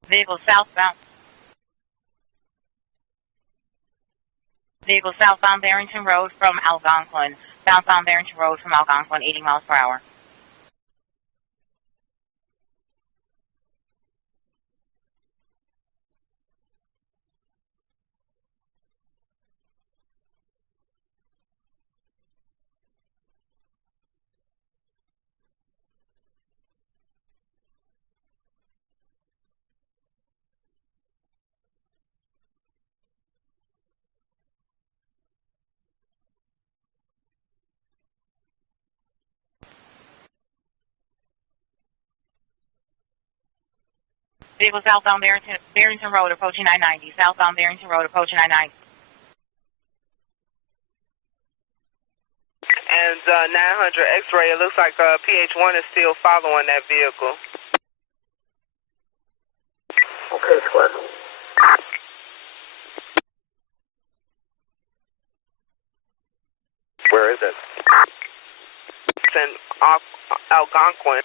Vehicle southbound. Vehicle southbound Barrington Road from Algonquin. Southbound Barrington Road from Algonquin, 80 miles per hour. Vehicle southbound Barrington Road approaching 990. Southbound Barrington Road approaching 990. And 900 X-ray, it looks like PH1 is still following that vehicle. Okay, squad. Where is it? It's in Algonquin.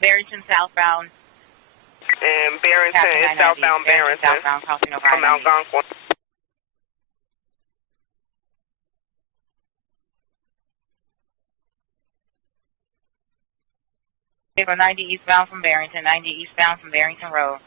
Barrington southbound. And Barrington is southbound Barrington. Southbound crossing over from Algonquin. Vehicle 90 eastbound from Barrington. 90 eastbound from Barrington Road.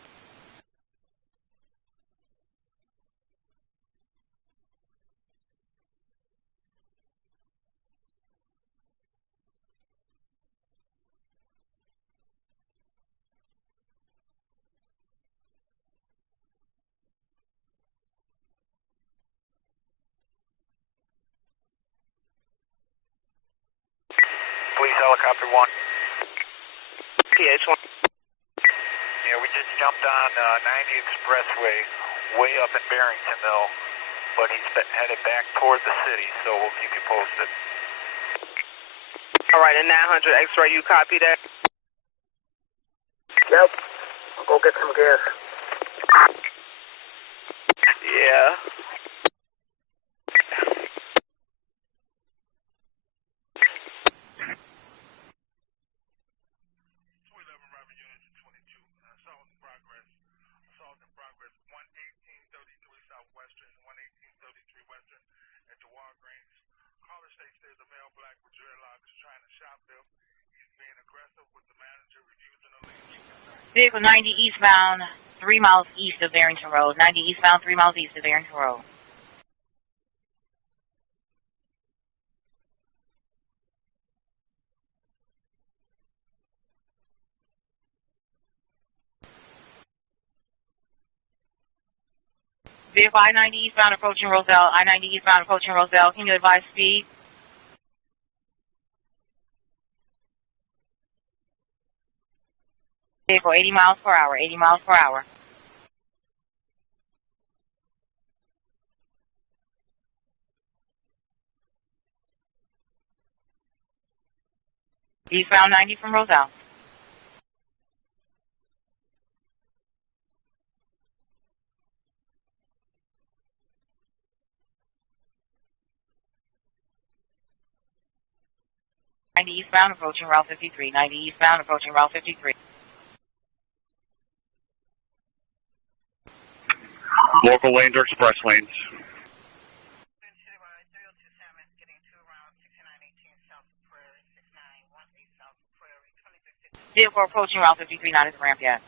Police helicopter 1. PH1. Yeah, we just jumped on 90 Expressway, way up in Barrington, though. But he's headed back toward the city, so we'll keep you posted. All right, and 900 X-ray, you copy that? Yep. I'll go get some gas. Yeah. Vehicle 90 eastbound, 3 miles east of Barrington Road. 90 eastbound, 3 miles east of Barrington Road. Vehicle I-90 eastbound approaching Roselle. I-90 eastbound approaching Roselle. Can you advise speed? Vehicle 80 miles per hour, 80 miles per hour. Eastbound 90 from Roselle. Eastbound approaching Route 53. 90 eastbound approaching Route 53. Local lanes are express lanes. Vehicle approaching Route 53, not at the ramp yet.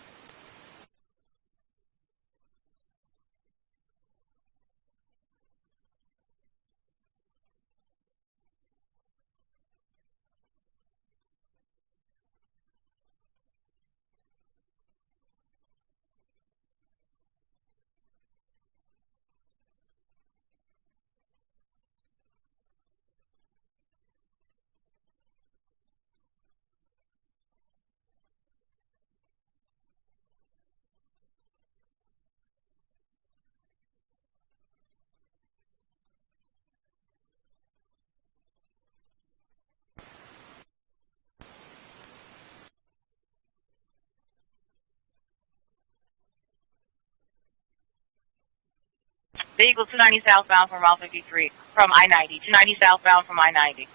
Vehicle 290 southbound from Route 53, from I-90. 290 southbound from I-90.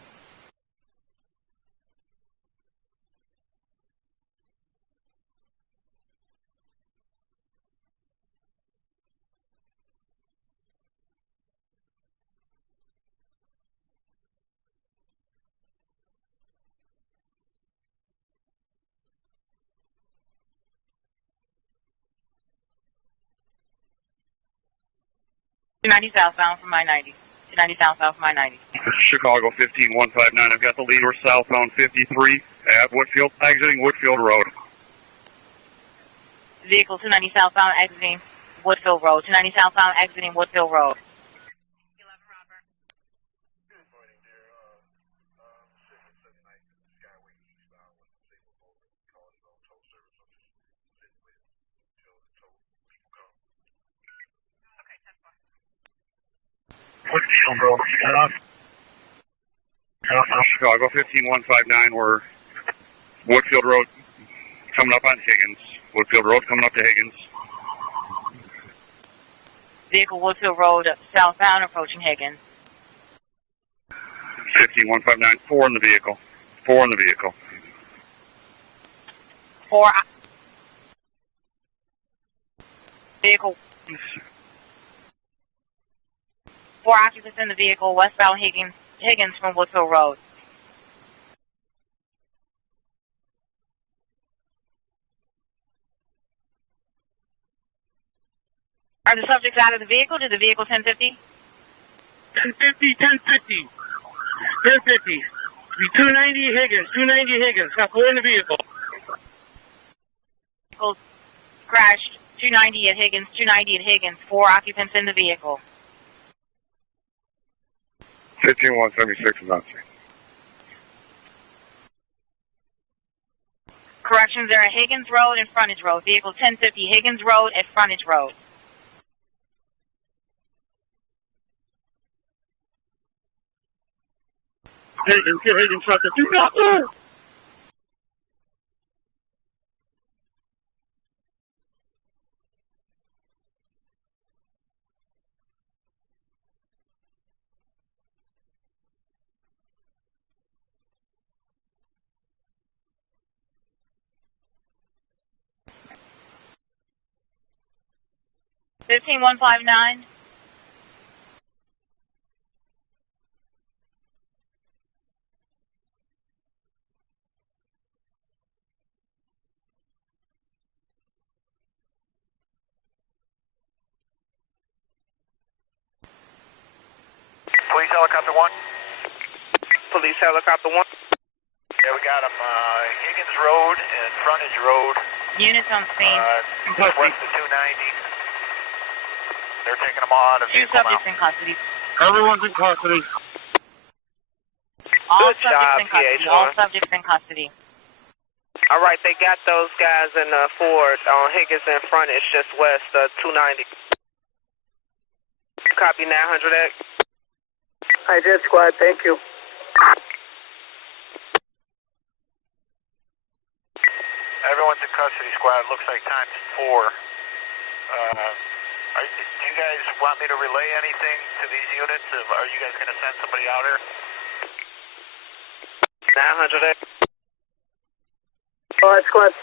290 southbound from I-90. 290 southbound from I-90. Chicago 15159. I've got the lead. We're southbound 53 at Woodfield, exiting Woodfield Road. Vehicle 290 southbound exiting Woodfield Road. 290 southbound exiting Woodfield Road. Woodfield Road. Chicago 15159. We're Woodfield Road coming up on Higgins. Woodfield Road coming up to Higgins. Vehicle Woodfield Road southbound approaching Higgins. 15159. 4 in the vehicle. 4 in the vehicle. 4 vehicle. 4 occupants in the vehicle, westbound Higgins from Woodfield Road. Are the subjects out of the vehicle? Did the vehicle 1050? 1050, 1050. 1050. 290 Higgins, 290 Higgins. Now go in the vehicle. Vehicle crashed, 290 at Higgins, 290 at Higgins. 4 occupants in the vehicle. 15176 is not safe. Corrections are at Higgins Road and Frontage Road. Vehicle 1050, Higgins Road at Frontage Road. Higgins, truck. Do not move. Fifteen 159. Police helicopter 1. Police helicopter 1. Yeah, we got them. Higgins Road and Frontage Road. Units on scene. West of 290. They're taking them all out of 2 vehicle subjects now. in custody. Everyone's in custody. All Good subjects job, in custody. PH1. All subjects in custody. All right, they got those guys in Ford on Higgins and Frontage, just west of 290. Copy 900X. I did, squad. Thank you. Everyone's in custody, squad. Looks like times 4. Do you guys want me to relay anything to these units? Are you guys going to send somebody out here? 900X. All right, squad.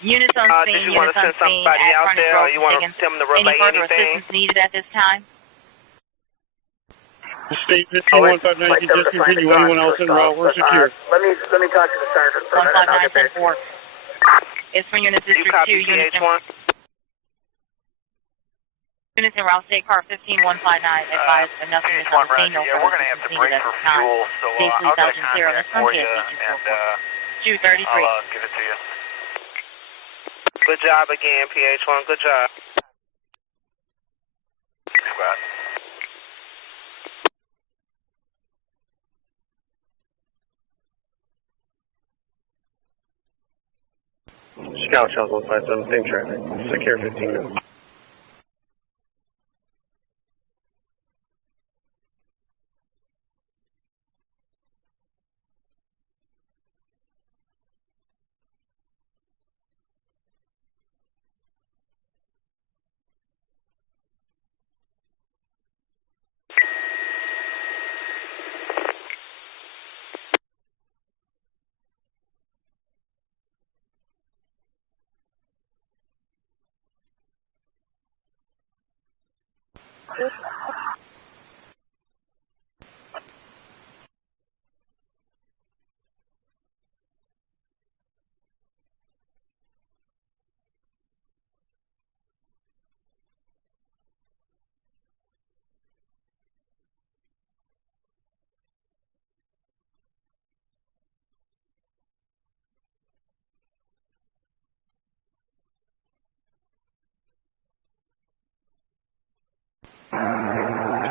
Units on scene. Did you want Units to on send scene somebody at out Frontage there, Road or you want Higgins. them to relay Any further anything? assistance needed at this time? State 15159, just continue. Anyone else en route, we're secure. Let me talk to the sergeant for a minute. I'll get back to you. 15974. It's for Unit You District copy 2. Units PH1? in route state car 15159. Advise enough units on the scene. No yeah, we're going to have to break for fuel, so I'll get a contact for you, and 233. I'll give it to you. Good job again, PH1. Good job. Squad. Scout Shells 157, same traffic. Secure 15 minutes.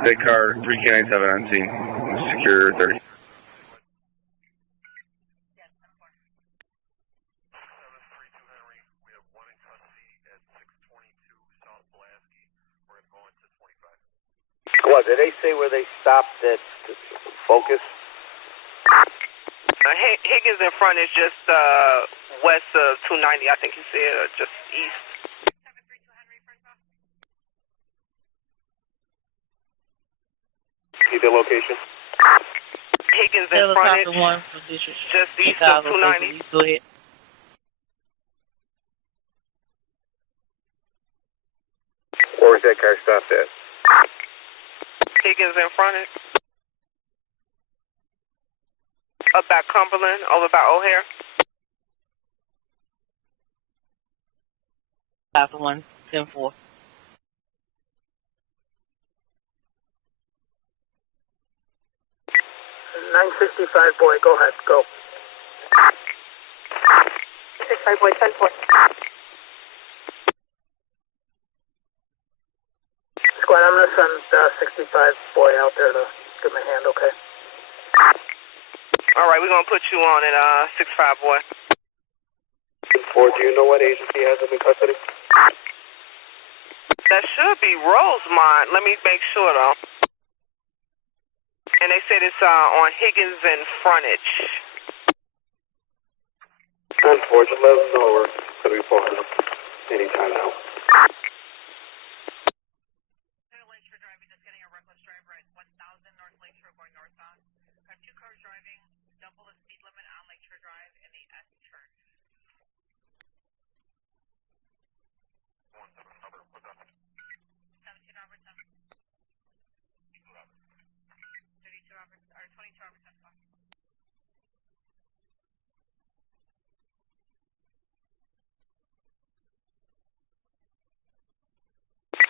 Big car, 3K97 on scene. Secure 30. What, did they say where they stopped at Focus? Higgins in front is just west of 290, I think he said, or just east. Keep the location. Higgins in front is just east of 290. Go ahead. Where was that car stopped at? Higgins in front is up by Cumberland, over by O'Hare. After 1, 10-4. boy, go ahead, go. 65 boy, 10-4. Squad, I'm going to send 65 boy out there to give him a hand, okay? All right, we're going to put you on at 65 boy. 4, do you know what agency has him in custody? That should be Rosemont. Let me make sure, though. And they said it's on Higgins and frontage. Unfortunately, let us know we're going to be pulling up anytime now.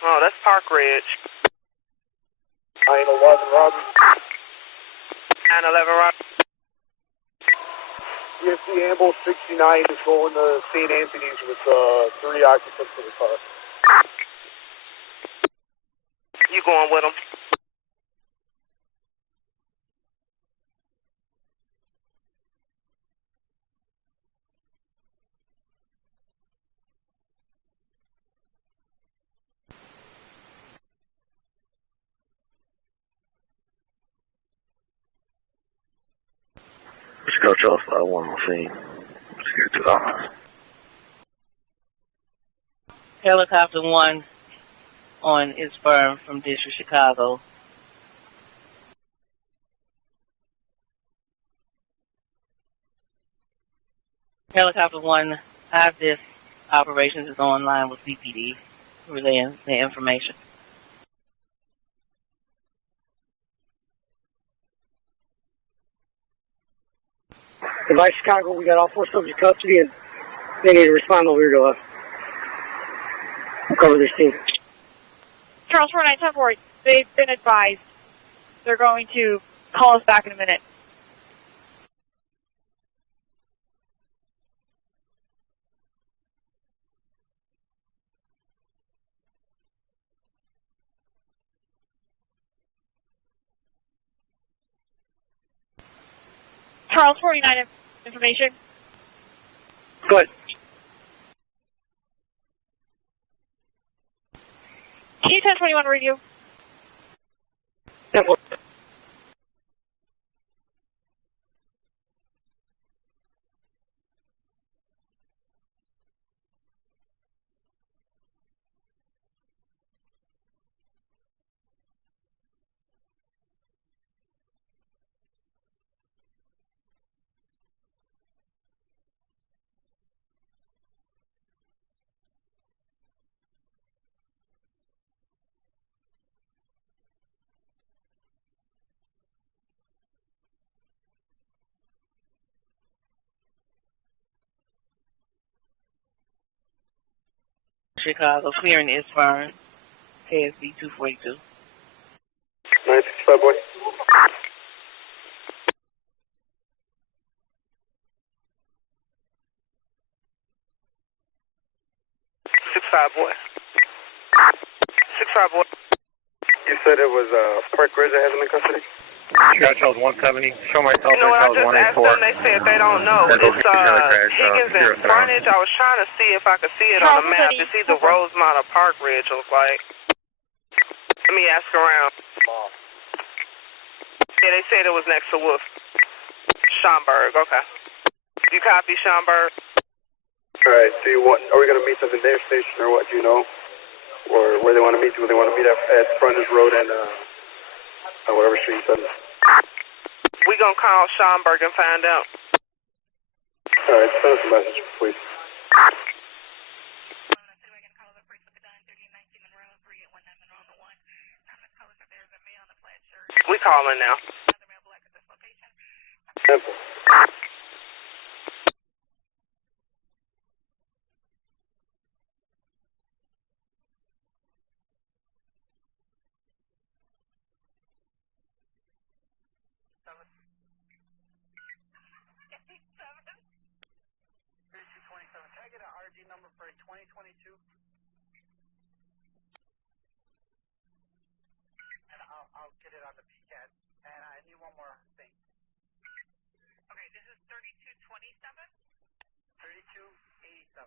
Oh, that's Park Ridge. 911 Robert. 911 Robert. ESP Amble 69 is going to St. Anthony's with 3 occupants in the car. You going with them? Let's go to us. I want to see. Let's get to the office. Helicopter 1 on is firm from District Chicago. Helicopter 1, this operations is online with CPD, relaying the information. Advice Chicago, we got all 4 subject custody and they need to respond over here to us. We'll cover this team. Charles 4910-4, they've been advised. They're going to call us back in a minute. Charles 49 information. Good. Can you 1021 review? Yeah, Chicago, clearing is firm. KSB 242. 965 boy. Boy. 65 boy. You said it was Park Ridge that has him in custody? Chicago Charles 170. Show myself You know what, I Charles just asked 184. them, they said they don't know. It's Higgins and Frontage. I was trying to see if I could see it on the map. It's either Rosemont or Park Ridge, looks like. Let me ask around. Yeah, they said it was next to Wolf. Schamburg, okay. You copy, Schamburg? Alright, so are we going to meet them in their station or what, do you know? Or where they want to meet you? They want to meet at Frontage Road and whatever street you said. We gonna call Schamburg and find out. Alright, send us a message, please. We calling now. Simple. Can I get an RG number for a 2022? And I'll get it on the PCAT. And I need one more thing. Okay, this is 3227? 3287.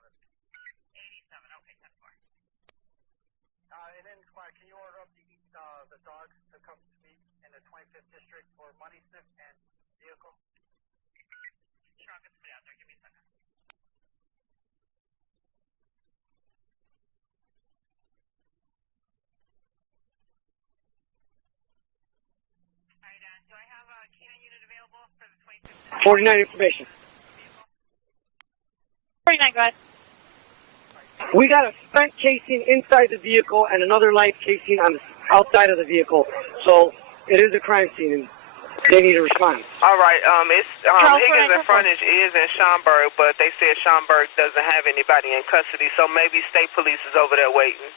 87, okay, 10-4. And then, Squad, can you order up the dogs to come to me in the 25th District for money sniff and vehicle? Sure, I'll get somebody out there. Give me a second. Do I have a canine unit available for the 25th? 49 information. 49, go ahead. We got a spent casing inside the vehicle and another live casing on the outside of the vehicle. So it is a crime scene and they need a response. All right, it's Higgins and Frontage is in Schamburg, but they said Schamburg doesn't have anybody in custody, so maybe state police is over there waiting.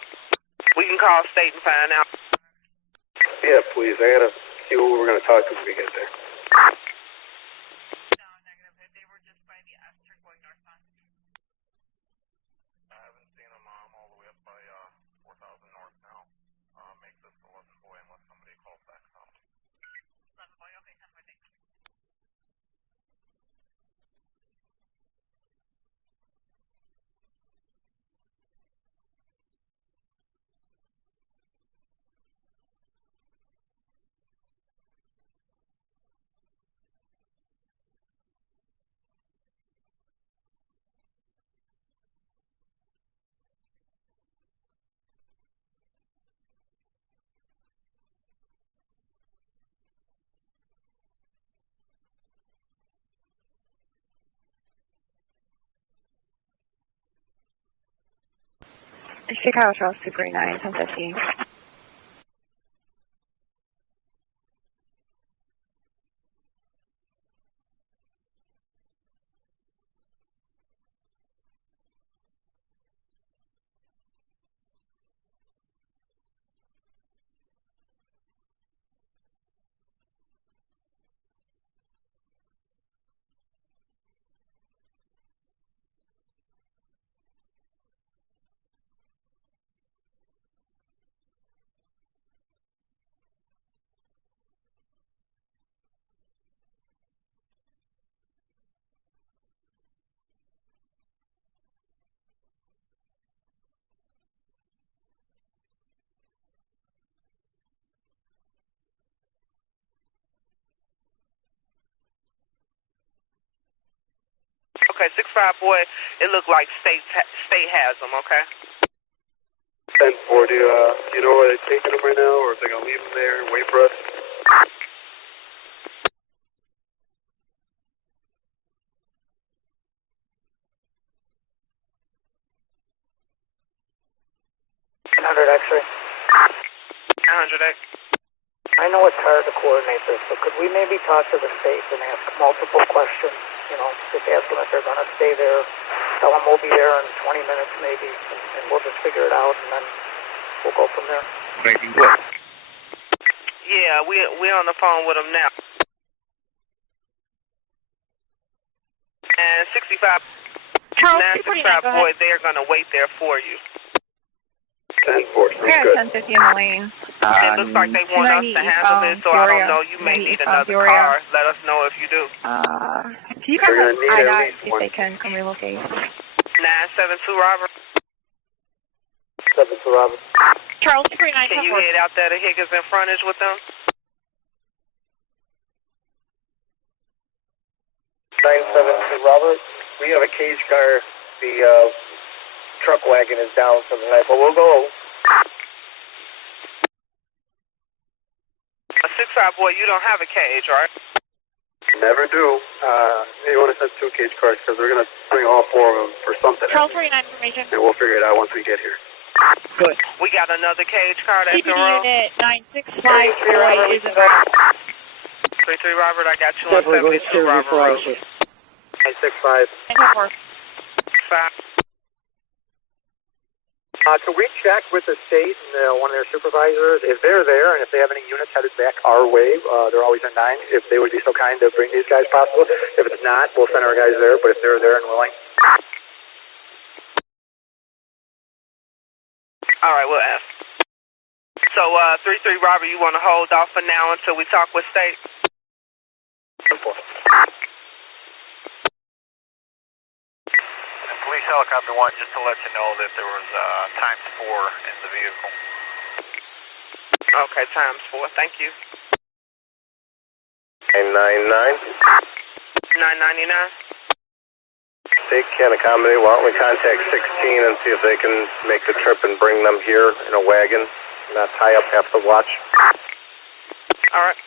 We can call state and find out. Yeah, please. I gotta see who we're gonna talk to when we get there. No, negative. They were just by the Esther going northbound. I haven't seen them all the way up by 4,000 north now. Make this 11 boy unless somebody calls back some. 11 boy, okay, 10 boy, thanks. Chicago Charles 239, 1015. Okay, 6-5 boy, it looked like state has them, okay? 10-4, do you know where they're taking them right now, or if they're gonna leave them there and wait for us? X-ray. 900X. I know it's hard to coordinate this, but could we maybe talk to the state and ask multiple questions? You know, just ask them if they're going to stay there, tell them we'll be there in 20 minutes maybe, and we'll just figure it out, and then we'll go from there. Yeah, we're on the phone with them now. And 65, Charles, 965 boy, they're going to wait there for you. 10-4, yeah, 1050 in the lane. It looks like they want us to handle it, so I don't know. You may need another car. Let us know if you do. Can you contact IDOT, see if they can come relocate? 972 Robert. 72 Robert. Charles 39. Can you head out there to Higgins and frontage with them? 972 Robert. We have a cage car. The truck wagon is down for the night, but we'll go. A 6-5 boy, you don't have a cage, right? Never do. You want to send 2 cage cars because we're going to bring all 4 of them for something. Charles 49 information. And we'll figure it out once we get here. Good. We got another cage car that's CPD in row. unit 965 boy is in row. 33 Robert, I got you on 72 Robert Road. 965. 5. Could we check with the state and one of their supervisors if they're there and if they have any units headed back our way? They're always in 9. If they would be so kind to bring these guys possible. If it's not, we'll send our guys there. But if they're there and willing. All right, we'll ask. So, 33 Robert, you want to hold off for now until we talk with state? Simple. Police helicopter 1, just to let you know that there was times 4 in the vehicle. Okay, times 4. Thank you. 999. 999. State can't accommodate. Why don't we contact 16 and see if they can make the trip and bring them here in a wagon, not tie up half the watch. All right.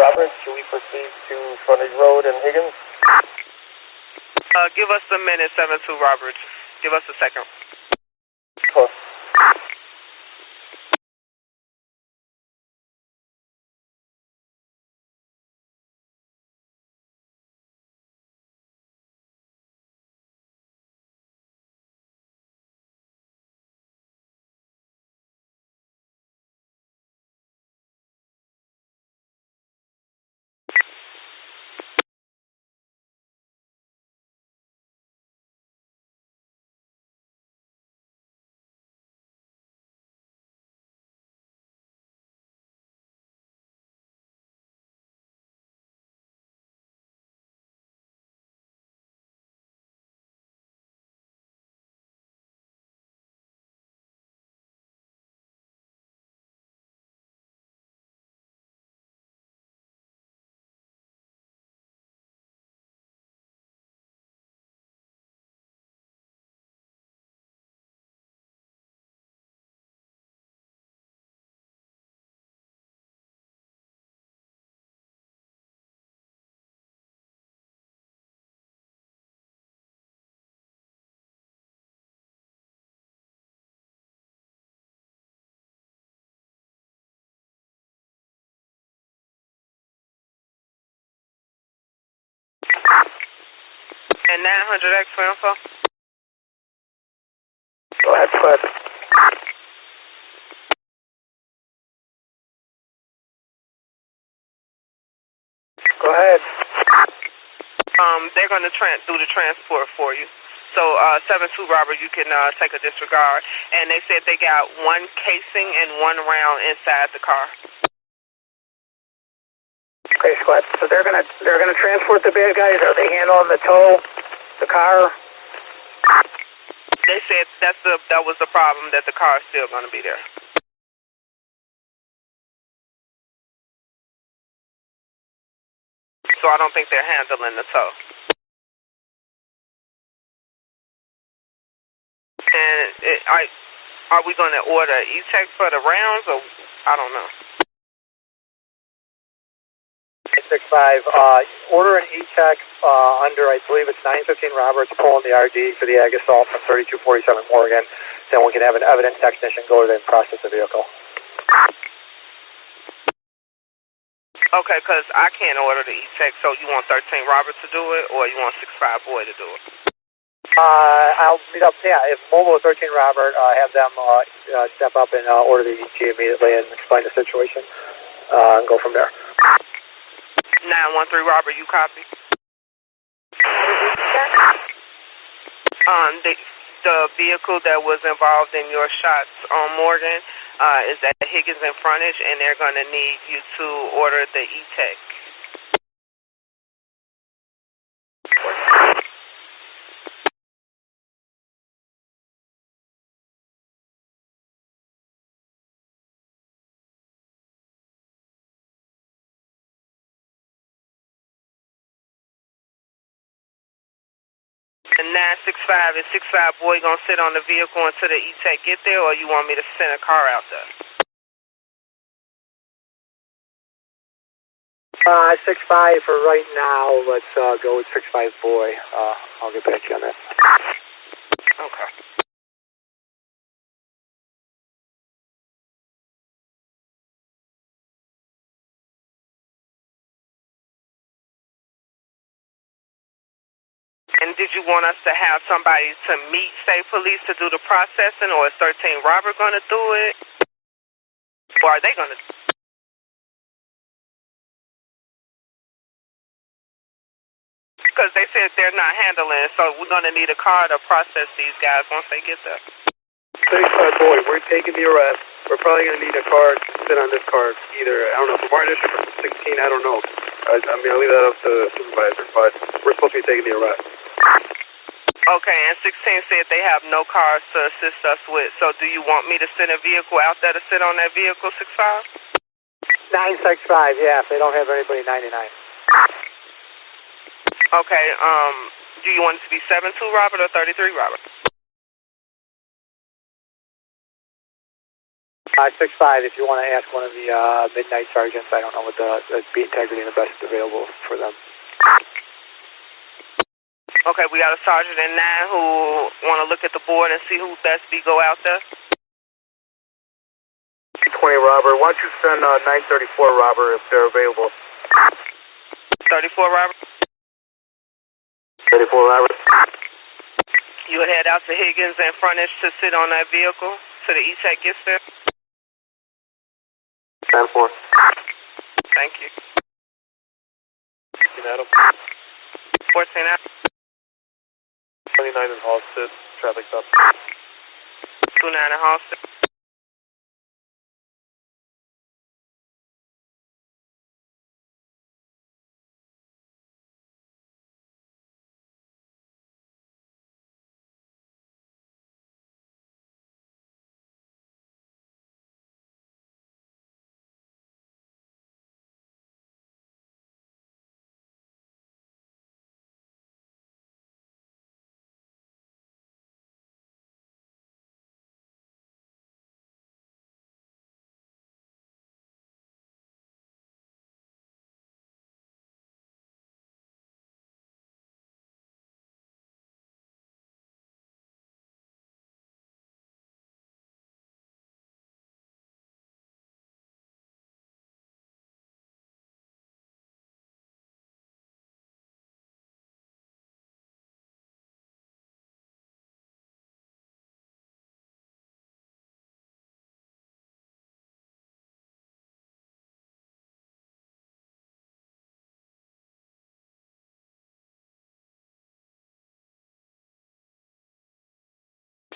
Robert, should we proceed to Frontage Road and Higgins? Give us a minute, 72 Robert. Give us a second. Close. And 900X for info. Go ahead, Fred. Go ahead. They're going to do the transport for you. So, 72 Robert, you can take a disregard. And they said they got 1 casing and 1 round inside the car. Okay, squad. So they're gonna transport the bad guys. Are they handling the tow, the car? They said that was the problem, that the car is still going to be there. So I don't think they're handling the tow. And are we going to order E-Tech for the rounds, or I don't know. 65. Order an E-Tech under, I believe it's 915 Roberts, pulling the RD for the ag assault from 3247 Morgan. Then we can have an evidence technician go there and process the vehicle. Okay, because I can't order the E-Tech, so you want 13 Robert to do it, or you want 6'5" boy to do it? I'll meet up, yeah, if Mobile 13 Robert, have them step up and order the ET immediately and explain the situation and go from there. 913 Robert, you copy? The vehicle that was involved in your shots on Morgan is at Higgins and frontage, and they're going to need you to order the E-Tech. And 965, is 65 boy going to sit on the vehicle until the E-Tech get there, or you want me to send a car out there? 6'5" for right now. Let's go with 6'5" boy. I'll get back to you on that. Okay. And did you want us to have somebody to meet state police to do the processing, or is 13 Robert going to do it? Or are they going to? Because they said they're not handling it, so we're going to need a car to process these guys once they get there. 35 boy, we're taking the arrest. We're probably going to need a car to sit on this car. Either, I don't know, from our district or from 16, I don't know. I mean, I'll leave that up to the supervisor, but we're supposed to be taking the arrest. Okay, and 16 said they have no cars to assist us with, so do you want me to send a vehicle out there to sit on that vehicle, 65? 965, yeah, if they don't have anybody, 99. Okay, do you want it to be 72 Robert or 33 Robert? 6'5", if you want to ask one of the midnight sergeants. I don't know what the beat integrity and the best available for them. Okay, we got a sergeant and 9 who want to look at the board and see who best be go out there. 20 Robert, why don't you send 934 Robert if they're available? 34 Robert? 34 Robert. You'll head out to Higgins and frontage to sit on that vehicle till the E-Tech gets there? 10-4. Thank you. 14 Adam. 14 Adam. 29 in Halstead, traffic stop. 29 in Halstead.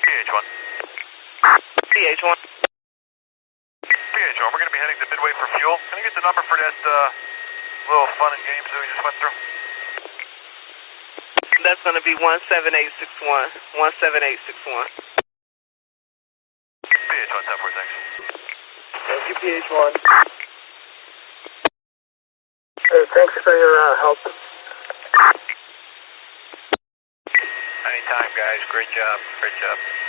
PH1. PH1. PH1, we're going to be heading to Midway for fuel. Can I get the number for that little fun and games that we just went through? That's going to be 17861. 17861. PH1, 10-4, thanks. Thank you, PH1. Hey, thanks for your help. Anytime, guys. Great job. Great job.